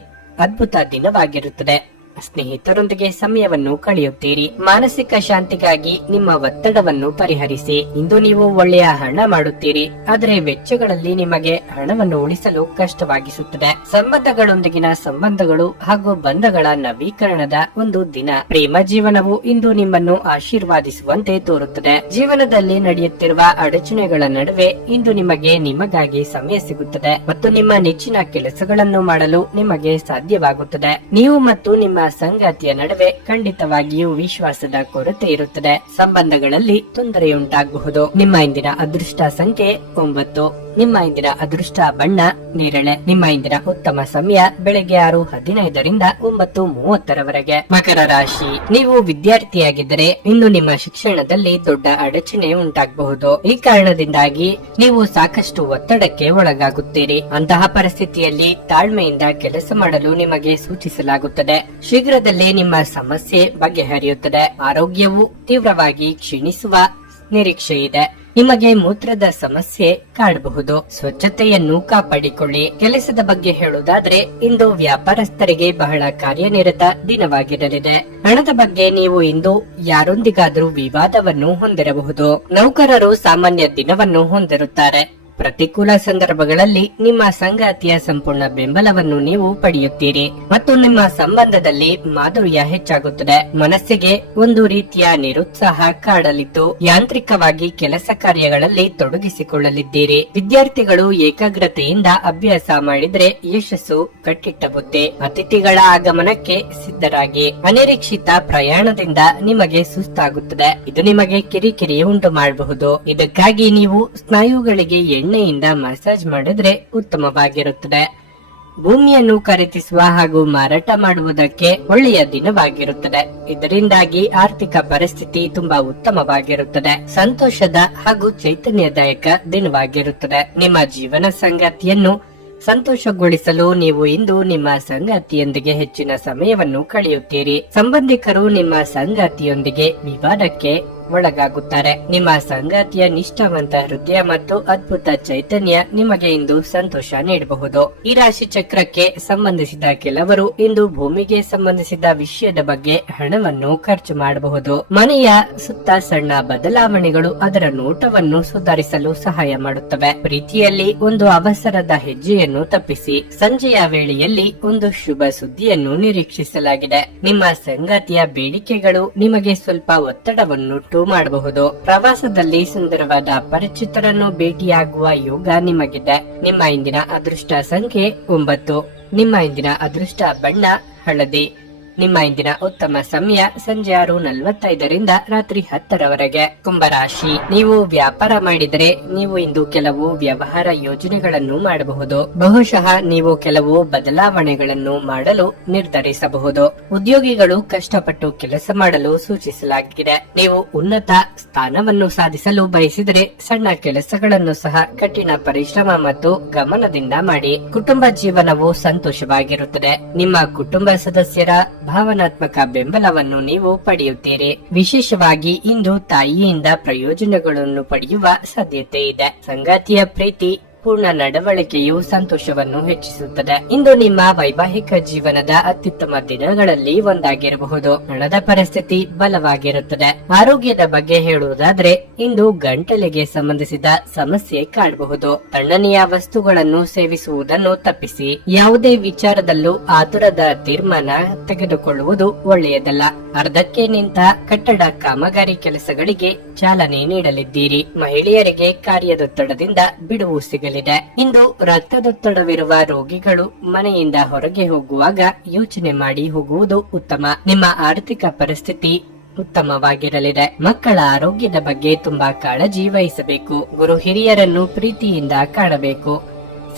ಅದ್ಭುತ ದಿನವಾಗಿರುತ್ತದೆ. ಸ್ನೇಹಿತರೊಂದಿಗೆ ಸಮಯವನ್ನು ಕಳೆಯುತ್ತೀರಿ. ಮಾನಸಿಕ ಶಾಂತಿಗಾಗಿ ನಿಮ್ಮ ಒತ್ತಡವನ್ನು ಪರಿಹರಿಸಿ. ಇಂದು ನೀವು ಒಳ್ಳೆಯ ಹಣ ಮಾಡುತ್ತೀರಿ, ಆದರೆ ವೆಚ್ಚಗಳಲ್ಲಿ ನಿಮಗೆ ಹಣವನ್ನು ಉಳಿಸಲು ಕಷ್ಟವಾಗಿಸುತ್ತದೆ. ಸಂಬಂಧಗಳೊಂದಿಗಿನ ಸಂಬಂಧಗಳು ಹಾಗೂ ಬಂಧಗಳ ನವೀಕರಣದ ಒಂದು ದಿನ. ಪ್ರೇಮ ಜೀವನವು ಇಂದು ನಿಮ್ಮನ್ನು ಆಶೀರ್ವಾದಿಸುವಂತೆ ತೋರುತ್ತದೆ. ಜೀವನದಲ್ಲಿ ನಡೆಯುತ್ತಿರುವ ಅಡಚಣೆಗಳ ನಡುವೆ ಇಂದು ನಿಮಗಾಗಿ ಸಮಯ ಸಿಗುತ್ತದೆ ಮತ್ತು ನಿಮ್ಮ ನೆಚ್ಚಿನ ಕೆಲಸಗಳನ್ನು ಮಾಡಲು ನಿಮಗೆ ಸಾಧ್ಯವಾಗುತ್ತದೆ. ನೀವು ಮತ್ತು ನಿಮ್ಮ ಸಂಗಾತಿಯ ನಡುವೆ ಖಂಡಿತವಾಗಿಯೂ ವಿಶ್ವಾಸದ ಕೊರತೆ ಇರುತ್ತದೆ. ಸಂಬಂಧಗಳಲ್ಲಿ ತೊಂದರೆಯುಂಟಾಗಬಹುದು. ನಿಮ್ಮ ಇಂದಿನ ಅದೃಷ್ಟ ಸಂಖ್ಯೆ 9. ನಿಮ್ಮ ಇಂದಿನ ಅದೃಷ್ಟ ಬಣ್ಣ ನೇರಳೆ. ನಿಮ್ಮ ಇಂದಿನ ಉತ್ತಮ ಸಮಯ ಬೆಳಗ್ಗೆ 6:15 ರಿಂದ 9:30 ಮಕರ ರಾಶಿ. ನೀವು ವಿದ್ಯಾರ್ಥಿಯಾಗಿದ್ದರೆ ಇಂದು ನಿಮ್ಮ ಶಿಕ್ಷಣದಲ್ಲಿ ದೊಡ್ಡ ಅಡಚಣೆ ಉಂಟಾಗಬಹುದು. ಈ ಕಾರಣದಿಂದಾಗಿ ನೀವು ಸಾಕಷ್ಟು ಒತ್ತಡಕ್ಕೆ ಒಳಗಾಗುತ್ತೀರಿ. ಅಂತಹ ಪರಿಸ್ಥಿತಿಯಲ್ಲಿ ತಾಳ್ಮೆಯಿಂದ ಕೆಲಸ ಮಾಡಲು ನಿಮಗೆ ಸೂಚಿಸಲಾಗುತ್ತದೆ. ಶೀಘ್ರದಲ್ಲೇ ನಿಮ್ಮ ಸಮಸ್ಯೆ ಬಗೆಹರಿಯುತ್ತದೆ. ಆರೋಗ್ಯವು ತೀವ್ರವಾಗಿ ಕ್ಷೀಣಿಸುವ ನಿರೀಕ್ಷೆ ಇದೆ. ನಿಮಗೆ ಮೂತ್ರದ ಸಮಸ್ಯೆ ಕಾಡಬಹುದು. ಸ್ವಚ್ಛತೆಯನ್ನು ಕಾಪಾಡಿಕೊಳ್ಳಿ. ಕೆಲಸದ ಬಗ್ಗೆ ಹೇಳುವುದಾದ್ರೆ ಇಂದು ವ್ಯಾಪಾರಸ್ಥರಿಗೆ ಬಹಳ ಕಾರ್ಯನಿರತ ದಿನವಾಗಿರಲಿದೆ. ಹಣದ ಬಗ್ಗೆ ನೀವು ಇಂದು ಯಾರೊಂದಿಗಾದ್ರೂ ವಿವಾದವನ್ನು ಹೊಂದಿರಬಹುದು. ನೌಕರರು ಸಾಮಾನ್ಯ ದಿನವನ್ನು ಹೊಂದಿರುತ್ತಾರೆ. ಪ್ರತಿಕೂಲ ಸಂದರ್ಭಗಳಲ್ಲಿ ನಿಮ್ಮ ಸಂಗಾತಿಯ ಸಂಪೂರ್ಣ ಬೆಂಬಲವನ್ನು ನೀವು ಪಡೆಯುತ್ತೀರಿ ಮತ್ತು ನಿಮ್ಮ ಸಂಬಂಧದಲ್ಲಿ ಮಾಧುರ್ಯ ಹೆಚ್ಚಾಗುತ್ತದೆ. ಮನಸ್ಸಿಗೆ ಒಂದು ರೀತಿಯ ನಿರುತ್ಸಾಹ ಕಾಡಲಿದ್ದು ಯಾಂತ್ರಿಕವಾಗಿ ಕೆಲಸ ಕಾರ್ಯಗಳಲ್ಲಿ ತೊಡಗಿಸಿಕೊಳ್ಳಲಿದ್ದೀರಿ. ವಿದ್ಯಾರ್ಥಿಗಳು ಏಕಾಗ್ರತೆಯಿಂದ ಅಭ್ಯಾಸ ಮಾಡಿದ್ರೆ ಯಶಸ್ಸು ಕಟ್ಟಿಟ್ಟ ಬುದ್ಧಿ. ಅತಿಥಿಗಳ ಆಗಮನಕ್ಕೆ ಸಿದ್ಧರಾಗಿ. ಅನಿರೀಕ್ಷಿತ ಪ್ರಯಾಣದಿಂದ ನಿಮಗೆ ಸುಸ್ತಾಗುತ್ತದೆ. ಇದು ನಿಮಗೆ ಕಿರಿಕಿರಿ ಉಂಟು ಮಾಡಬಹುದು. ಇದಕ್ಕಾಗಿ ನೀವು ಸ್ನಾಯುಗಳಿಗೆ ಎಣ್ಣೆಯಿಂದ ಮಸಾಜ್ ಮಾಡಿದ್ರೆ ಉತ್ತಮವಾಗಿರುತ್ತದೆ. ಭೂಮಿಯನ್ನು ಖರೀದಿಸುವ ಹಾಗೂ ಮಾರಾಟ ಮಾಡುವುದಕ್ಕೆ ಒಳ್ಳೆಯ ದಿನವಾಗಿರುತ್ತದೆ. ಇದರಿಂದಾಗಿ ಆರ್ಥಿಕ ಪರಿಸ್ಥಿತಿ ತುಂಬಾ ಉತ್ತಮವಾಗಿರುತ್ತದೆ. ಸಂತೋಷದ ಹಾಗೂ ಚೈತನ್ಯದಾಯಕ ದಿನವಾಗಿರುತ್ತದೆ. ನಿಮ್ಮ ಜೀವನ ಸಂಗಾತಿಯನ್ನು ಸಂತೋಷಗೊಳಿಸಲು ನೀವು ಇಂದು ನಿಮ್ಮ ಸಂಗಾತಿಯೊಂದಿಗೆ ಹೆಚ್ಚಿನ ಸಮಯವನ್ನು ಕಳೆಯುತ್ತೀರಿ. ಸಂಬಂಧಿಕರು ನಿಮ್ಮ ಸಂಗಾತಿಯೊಂದಿಗೆ ವಿವಾದಕ್ಕೆ ಒಳಗಾಗುತ್ತಾರೆ. ನಿಮ್ಮ ಸಂಗಾತಿಯ ನಿಷ್ಠಾವಂತ ಹೃದಯ ಮತ್ತು ಅದ್ಭುತ ಚೈತನ್ಯ ನಿಮಗೆ ಇಂದು ಸಂತೋಷ ನೀಡಬಹುದು. ಈ ರಾಶಿ ಚಕ್ರಕ್ಕೆ ಸಂಬಂಧಿಸಿದ ಕೆಲವರು ಇಂದು ಭೂಮಿಗೆ ಸಂಬಂಧಿಸಿದ ವಿಷಯದ ಬಗ್ಗೆ ಹಣವನ್ನು ಖರ್ಚು ಮಾಡಬಹುದು. ಮನೆಯ ಸುತ್ತ ಸಣ್ಣ ಬದಲಾವಣೆಗಳು ಅದರ ನೋಟವನ್ನು ಸುಧಾರಿಸಲು ಸಹಾಯ ಮಾಡುತ್ತವೆ. ಪ್ರೀತಿಯಲ್ಲಿ ಒಂದು ಅವಸರದ ಹೆಜ್ಜೆಯನ್ನು ತಪ್ಪಿಸಿ. ಸಂಜೆಯ ವೇಳೆಯಲ್ಲಿ ಒಂದು ಶುಭ ಸುದ್ದಿಯನ್ನು ನಿರೀಕ್ಷಿಸಲಾಗಿದೆ. ನಿಮ್ಮ ಸಂಗಾತಿಯ ಬೇಡಿಕೆಗಳು ನಿಮಗೆ ಸ್ವಲ್ಪ ಒತ್ತಡವನ್ನುಂಟು ಮಾಡಬಹುದು. ಪ್ರವಾಸದಲ್ಲಿ ಸುಂದರವಾದ ಪರಿಚಿತರನ್ನು ಭೇಟಿಯಾಗುವ ಯೋಗ ನಿಮಗಿದೆ. ನಿಮ್ಮ ಇಂದಿನ ಅದೃಷ್ಟ ಸಂಖ್ಯೆ 9. ನಿಮ್ಮ ಇಂದಿನ ಅದೃಷ್ಟ ಬಣ್ಣ ಹಳದಿ. ನಿಮ್ಮ ಇಂದಿನ ಉತ್ತಮ ಸಮಯ ಸಂಜೆ 6:45 ರಾತ್ರಿ 10 ಕುಂಭರಾಶಿ. ನೀವು ವ್ಯಾಪಾರ ಮಾಡಿದರೆ ನೀವು ಇಂದು ಕೆಲವು ವ್ಯವಹಾರ ಯೋಜನೆಗಳನ್ನು ಮಾಡಬಹುದು. ಬಹುಶಃ ನೀವು ಕೆಲವು ಬದಲಾವಣೆಗಳನ್ನು ಮಾಡಲು ನಿರ್ಧರಿಸಬಹುದು. ಉದ್ಯೋಗಿಗಳು ಕಷ್ಟಪಟ್ಟು ಕೆಲಸ ಮಾಡಲು ಸೂಚಿಸಲಾಗಿದೆ. ನೀವು ಉನ್ನತ ಸ್ಥಾನವನ್ನು ಸಾಧಿಸಲು ಬಯಸಿದರೆ ಸಣ್ಣ ಕೆಲಸಗಳನ್ನು ಸಹ ಕಠಿಣ ಪರಿಶ್ರಮ ಮತ್ತು ಗಮನದಿಂದ ಮಾಡಿ. ಕುಟುಂಬ ಜೀವನವು ಸಂತೋಷವಾಗಿರುತ್ತದೆ. ನಿಮ್ಮ ಕುಟುಂಬ ಸದಸ್ಯರ ಭಾವನಾತ್ಮಕ ಬೆಂಬಲವನ್ನು ನೀವು ಪಡೆಯುತ್ತೀರಿ. ವಿಶೇಷವಾಗಿ ಇಂದು ತಾಯಿಯಿಂದ ಪ್ರಯೋಜನಗಳನ್ನು ಪಡೆಯುವ ಸಾಧ್ಯತೆ ಇದೆ. ಸಂಗಾತಿಯ ಪ್ರೀತಿ ಪೂರ್ಣ ನಡವಳಿಕೆಯು ಸಂತೋಷವನ್ನು ಹೆಚ್ಚಿಸುತ್ತದೆ. ಇಂದು ನಿಮ್ಮ ವೈವಾಹಿಕ ಜೀವನದ ಅತ್ಯುತ್ತಮ ದಿನಗಳಲ್ಲಿ ಒಂದಾಗಿರಬಹುದು. ಹಣದ ಪರಿಸ್ಥಿತಿ ಬಲವಾಗಿರುತ್ತದೆ. ಆರೋಗ್ಯದ ಬಗ್ಗೆ ಹೇಳುವುದಾದ್ರೆ ಇಂದು ಗಂಟಲಿಗೆ ಸಂಬಂಧಿಸಿದ ಸಮಸ್ಯೆ ಕಾಡಬಹುದು. ತಣ್ಣನೆಯ ವಸ್ತುಗಳನ್ನು ಸೇವಿಸುವುದನ್ನು ತಪ್ಪಿಸಿ. ಯಾವುದೇ ವಿಚಾರದಲ್ಲೂ ಆತುರದ ತೀರ್ಮಾನ ತೆಗೆದುಕೊಳ್ಳುವುದು ಒಳ್ಳೆಯದಲ್ಲ. ಅರ್ಧಕ್ಕೆ ನಿಂತ ಕಟ್ಟಡ ಕಾಮಗಾರಿ ಕೆಲಸಗಳಿಗೆ ಚಾಲನೆ ನೀಡಲಿದ್ದೀರಿ. ಮಹಿಳೆಯರಿಗೆ ಕಾರ್ಯದೊತ್ತಡದಿಂದ ಬಿಡುವು ಸಿಗಲಿದೆ. ಇಂದು ರಕ್ತದೊತ್ತಡವಿರುವ ರೋಗಿಗಳು ಮನೆಯಿಂದ ಹೊರಗೆ ಹೋಗುವಾಗ ಯೋಚನೆ ಮಾಡಿ ಹೋಗುವುದು ಉತ್ತಮ. ನಿಮ್ಮ ಆರ್ಥಿಕ ಪರಿಸ್ಥಿತಿ ಉತ್ತಮವಾಗಿರಲಿದೆ. ಮಕ್ಕಳ ಆರೋಗ್ಯದ ಬಗ್ಗೆ ತುಂಬಾ ಕಾಳಜಿ ವಹಿಸಬೇಕು. ಗುರು ಹಿರಿಯರನ್ನು ಪ್ರೀತಿಯಿಂದ ಕಾಣಬೇಕು.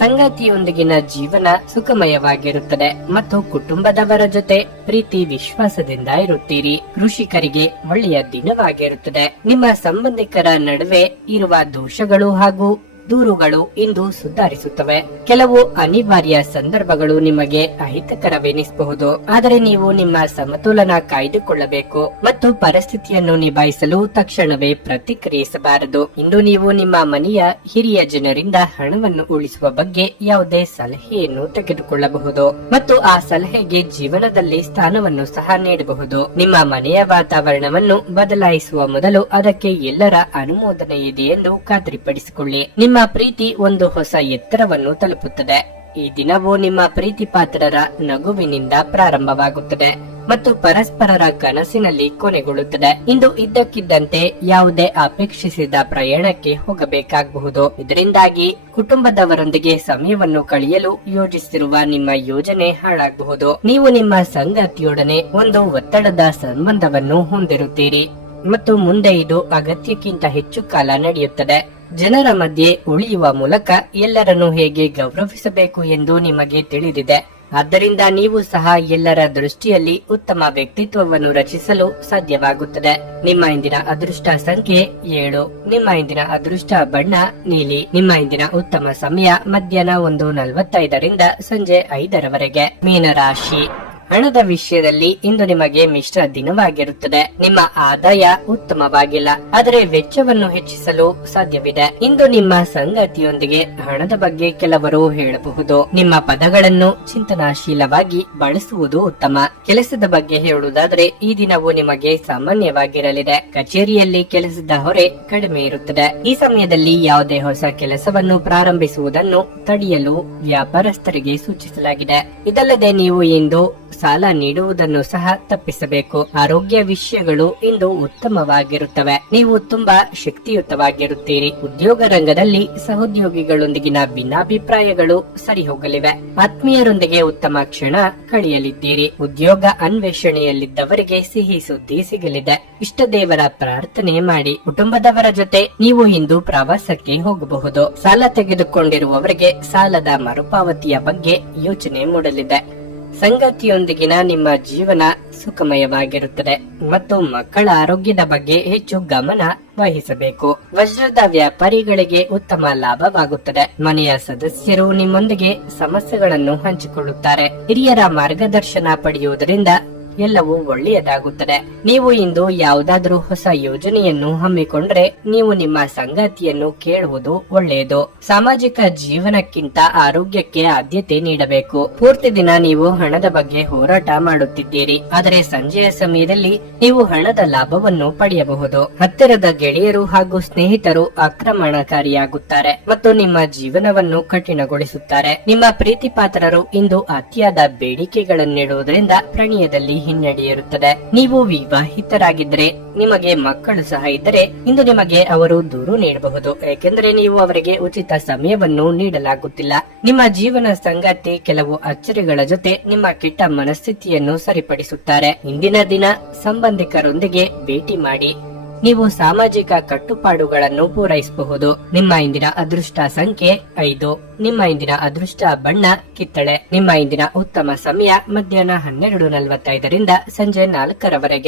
ಸಂಗಾತಿಯೊಂದಿಗಿನ ಜೀವನ ಸುಖಮಯವಾಗಿರುತ್ತದೆ ಮತ್ತು ಕುಟುಂಬದವರ ಜೊತೆ ಪ್ರೀತಿ ವಿಶ್ವಾಸದಿಂದ ಇರುತ್ತೀರಿ. ಕೃಷಿಕರಿಗೆ ಒಳ್ಳೆಯ ದಿನವಾಗಿರುತ್ತದೆ. ನಿಮ್ಮ ಸಂಬಂಧಿಕರ ನಡುವೆ ಇರುವ ದೋಷಗಳು ಹಾಗೂ ದೂರುಗಳು ಇಂದು ಸುಧಾರಿಸುತ್ತವೆ. ಕೆಲವು ಅನಿವಾರ್ಯ ಸಂದರ್ಭಗಳು ನಿಮಗೆ ಅಹಿತಕರವೆನಿಸಬಹುದು. ಆದರೆ ನೀವು ನಿಮ್ಮ ಸಮತೋಲನ ಕಾಯ್ದುಕೊಳ್ಳಬೇಕು ಮತ್ತು ಪರಿಸ್ಥಿತಿಯನ್ನು ನಿಭಾಯಿಸಲು ತಕ್ಷಣವೇ ಪ್ರತಿಕ್ರಿಯಿಸಬಾರದು. ಇಂದು ನೀವು ನಿಮ್ಮ ಮನೆಯ ಹಿರಿಯ ಜನರಿಂದ ಹಣವನ್ನು ಉಳಿಸುವ ಬಗ್ಗೆ ಯಾವುದೇ ಸಲಹೆಯನ್ನು ತೆಗೆದುಕೊಳ್ಳಬಹುದು ಮತ್ತು ಆ ಸಲಹೆಗೆ ಜೀವನದಲ್ಲಿ ಸ್ಥಾನವನ್ನು ಸಹ ನೀಡಬಹುದು. ನಿಮ್ಮ ಮನೆಯ ವಾತಾವರಣವನ್ನು ಬದಲಾಯಿಸುವ ಮೊದಲು ಅದಕ್ಕೆ ಎಲ್ಲರ ಅನುಮೋದನೆ ಇದೆ ಎಂದು ಖಾತ್ರಿಪಡಿಸಿಕೊಳ್ಳಿ. ನಿಮ್ಮ ಪ್ರೀತಿ ಒಂದು ಹೊಸ ಎತ್ತರವನ್ನು ತಲುಪುತ್ತದೆ. ಈ ದಿನವು ನಿಮ್ಮ ಪ್ರೀತಿ ಪಾತ್ರರ ನಗುವಿನಿಂದ ಪ್ರಾರಂಭವಾಗುತ್ತದೆ ಮತ್ತು ಪರಸ್ಪರರ ಕನಸಿನಲ್ಲಿ ಕೊನೆಗೊಳ್ಳುತ್ತದೆ. ಇಂದು ಇದ್ದಕ್ಕಿದ್ದಂತೆ ಯಾವುದೇ ಅಪೇಕ್ಷಿಸಿದ ಪ್ರಯಾಣಕ್ಕೆ ಹೋಗಬೇಕಾಗಬಹುದು. ಇದರಿಂದಾಗಿ ಕುಟುಂಬದವರೊಂದಿಗೆ ಸಮಯವನ್ನು ಕಳೆಯಲು ಯೋಜಿಸಿರುವ ನಿಮ್ಮ ಯೋಜನೆ ಹಾಳಾಗಬಹುದು. ನೀವು ನಿಮ್ಮ ಸಂಗಾತಿಯೊಡನೆ ಒಂದು ಒತ್ತಡದ ಸಂಬಂಧವನ್ನು ಹೊಂದಿರುತ್ತೀರಿ ಮತ್ತು ಮುಂದೆ ಇದು ಅಗತ್ಯಕ್ಕಿಂತ ಹೆಚ್ಚು ಕಾಲ ನಡೆಯುತ್ತದೆ. ಜನರ ಮಧ್ಯೆ ಉಳಿಯುವ ಮೂಲಕ ಎಲ್ಲರನ್ನು ಹೇಗೆ ಗೌರವಿಸಬೇಕು ಎಂದು ನಿಮಗೆ ತಿಳಿದಿದೆ. ಆದ್ದರಿಂದ ನೀವು ಸಹ ಎಲ್ಲರ ದೃಷ್ಟಿಯಲ್ಲಿ ಉತ್ತಮ ವ್ಯಕ್ತಿತ್ವವನ್ನು ರಚಿಸಲು ಸಾಧ್ಯವಾಗುತ್ತದೆ. ನಿಮ್ಮ ಇಂದಿನ ಅದೃಷ್ಟ ಸಂಖ್ಯೆ 7. ನಿಮ್ಮ ಇಂದಿನ ಅದೃಷ್ಟ ಬಣ್ಣ ನೀಲಿ. ನಿಮ್ಮ ಇಂದಿನ ಉತ್ತಮ ಸಮಯ ಮಧ್ಯಾಹ್ನ 1:45 ಸಂಜೆ 5 ಮೀನರಾಶಿ. ಹಣದ ವಿಷಯದಲ್ಲಿ ಇಂದು ನಿಮಗೆ ಮಿಶ್ರ ದಿನವಾಗಿರುತ್ತದೆ. ನಿಮ್ಮ ಆದಾಯ ಉತ್ತಮವಾಗಿಲ್ಲ, ಆದರೆ ವೆಚ್ಚವನ್ನು ಹೆಚ್ಚಿಸಲು ಸಾಧ್ಯವಿದೆ. ಇಂದು ನಿಮ್ಮ ಸಂಗಾತಿಯೊಂದಿಗೆ ಹಣದ ಬಗ್ಗೆ ಕೆಲವರು ಹೇಳಬಹುದು. ನಿಮ್ಮ ಪದಗಳನ್ನು ಚಿಂತನಾಶೀಲವಾಗಿ ಬಳಸುವುದು ಉತ್ತಮ. ಕೆಲಸದ ಬಗ್ಗೆ ಹೇಳುವುದಾದರೆ ಈ ದಿನವು ನಿಮಗೆ ಸಾಮಾನ್ಯವಾಗಿರಲಿದೆ. ಕಚೇರಿಯಲ್ಲಿ ಕೆಲಸದ ಹೊರೆ ಕಡಿಮೆ ಇರುತ್ತದೆ. ಈ ಸಮಯದಲ್ಲಿ ಯಾವುದೇ ಹೊಸ ಕೆಲಸವನ್ನು ಪ್ರಾರಂಭಿಸುವುದನ್ನು ತಡೆಯಲು ವ್ಯಾಪಾರಸ್ಥರಿಗೆ ಸೂಚಿಸಲಾಗಿದೆ. ಇದಲ್ಲದೆ ನೀವು ಇಂದು ಸಾಲ ನೀಡುವುದನ್ನು ಸಹ ತಪ್ಪಿಸಬೇಕು. ಆರೋಗ್ಯ ವಿಷಯಗಳು ಇಂದು ಉತ್ತಮವಾಗಿರುತ್ತವೆ. ನೀವು ತುಂಬಾ ಶಕ್ತಿಯುತವಾಗಿರುತ್ತೀರಿ. ಉದ್ಯೋಗ ರಂಗದಲ್ಲಿ ಸಹೋದ್ಯೋಗಿಗಳೊಂದಿಗಿನ ಭಿನ್ನಾಭಿಪ್ರಾಯಗಳು ಸರಿ ಹೋಗಲಿವೆ. ಆತ್ಮೀಯರೊಂದಿಗೆ ಉತ್ತಮ ಕ್ಷಣ ಕಳೆಯಲಿದ್ದೀರಿ. ಉದ್ಯೋಗ ಅನ್ವೇಷಣೆಯಲ್ಲಿದ್ದವರಿಗೆ ಸಿಹಿ ಸುದ್ದಿ ಸಿಗಲಿದೆ. ಇಷ್ಟ ದೇವರ ಪ್ರಾರ್ಥನೆ ಮಾಡಿ. ಕುಟುಂಬದವರ ಜೊತೆ ನೀವು ಇಂದು ಪ್ರವಾಸಕ್ಕೆ ಹೋಗಬಹುದು. ಸಾಲ ತೆಗೆದುಕೊಂಡಿರುವವರಿಗೆ ಸಾಲದ ಮರುಪಾವತಿಯ ಬಗ್ಗೆ ಯೋಚನೆ ಮೂಡಲಿದೆ. ಸಂಗಾತಿಯೊಂದಿಗಿನ ನಿಮ್ಮ ಜೀವನ ಸುಖಮಯವಾಗಿರುತ್ತದೆ ಮತ್ತು ಮಕ್ಕಳ ಆರೋಗ್ಯದ ಬಗ್ಗೆ ಹೆಚ್ಚು ಗಮನ ವಹಿಸಬೇಕು. ವಜ್ರದ ವ್ಯಾಪಾರಿಗಳಿಗೆ ಉತ್ತಮ ಲಾಭವಾಗುತ್ತದೆ. ಮನೆಯ ಸದಸ್ಯರು ನಿಮ್ಮೊಂದಿಗೆ ಸಮಸ್ಯೆಗಳನ್ನು ಹಂಚಿಕೊಳ್ಳುತ್ತಾರೆ. ಹಿರಿಯರ ಮಾರ್ಗದರ್ಶನ ಪಡೆಯುವುದರಿಂದ ಎಲ್ಲವೂ ಒಳ್ಳೆಯದಾಗುತ್ತದೆ. ನೀವು ಇಂದು ಯಾವುದಾದರೂ ಹೊಸ ಯೋಜನೆಯನ್ನು ಹಮ್ಮಿಕೊಂಡ್ರೆ ನೀವು ನಿಮ್ಮ ಸಂಗಾತಿಯನ್ನು ಕೇಳುವುದು ಒಳ್ಳೆಯದು. ಸಾಮಾಜಿಕ ಜೀವನಕ್ಕಿಂತ ಆರೋಗ್ಯಕ್ಕೆ ಆದ್ಯತೆ ನೀಡಬೇಕು. ಪೂರ್ತಿ ದಿನ ನೀವು ಹಣದ ಬಗ್ಗೆ ಹೋರಾಟ ಮಾಡುತ್ತಿದ್ದೀರಿ, ಆದರೆ ಸಂಜೆಯ ಸಮಯದಲ್ಲಿ ನೀವು ಹಣದ ಲಾಭವನ್ನು ಪಡೆಯಬಹುದು. ಹತ್ತಿರದ ಗೆಳೆಯರು ಹಾಗೂ ಸ್ನೇಹಿತರು ಆಕ್ರಮಣಕಾರಿಯಾಗುತ್ತಾರೆ ಮತ್ತು ನಿಮ್ಮ ಜೀವನವನ್ನು ಕಠಿಣಗೊಳಿಸುತ್ತಾರೆ. ನಿಮ್ಮ ಪ್ರೀತಿ ಪಾತ್ರರು ಇಂದು ಅತಿಯಾದ ಬೇಡಿಕೆಗಳನ್ನಿಡುವುದರಿಂದ ಪ್ರಣಯದಲ್ಲಿ ಹಿನ್ನಡೆಯಿರುತ್ತದೆ. ನೀವು ವಿವಾಹಿತರಾಗಿದ್ದರೆ ನಿಮಗೆ ಮಕ್ಕಳು ಸಹ ಇದ್ದರೆ ಇಂದು ನಿಮಗೆ ಅವರು ದೂರು ನೀಡಬಹುದು, ಏಕೆಂದರೆ ನೀವು ಅವರಿಗೆ ಉಚಿತ ಸಮಯವನ್ನು ನೀಡಲಾಗುತ್ತಿಲ್ಲ. ನಿಮ್ಮ ಜೀವನ ಸಂಗಾತಿ ಕೆಲವು ಅಚ್ಚರಿಗಳ ಜೊತೆ ನಿಮ್ಮ ಕೆಟ್ಟ ಮನಸ್ಥಿತಿಯನ್ನು ಸರಿಪಡಿಸುತ್ತಾರೆ. ಇಂದಿನ ದಿನ ಸಂಬಂಧಿಕರೊಂದಿಗೆ ಭೇಟಿ ಮಾಡಿ. ನೀವು ಸಾಮಾಜಿಕ ಕಟ್ಟುಪಾಡುಗಳನ್ನು ಪೂರೈಸಬಹುದು. ನಿಮ್ಮ ಇಂದಿನ ಅದೃಷ್ಟ ಸಂಖ್ಯೆ 5. ನಿಮ್ಮ ಇಂದಿನ ಅದೃಷ್ಟ ಬಣ್ಣ ಕಿತ್ತಳೆ. ನಿಮ್ಮ ಇಂದಿನ ಉತ್ತಮ ಸಮಯ ಮಧ್ಯಾಹ್ನ 12:45 ರಿಂದ ಸಂಜೆ 4 ರವರೆಗೆ.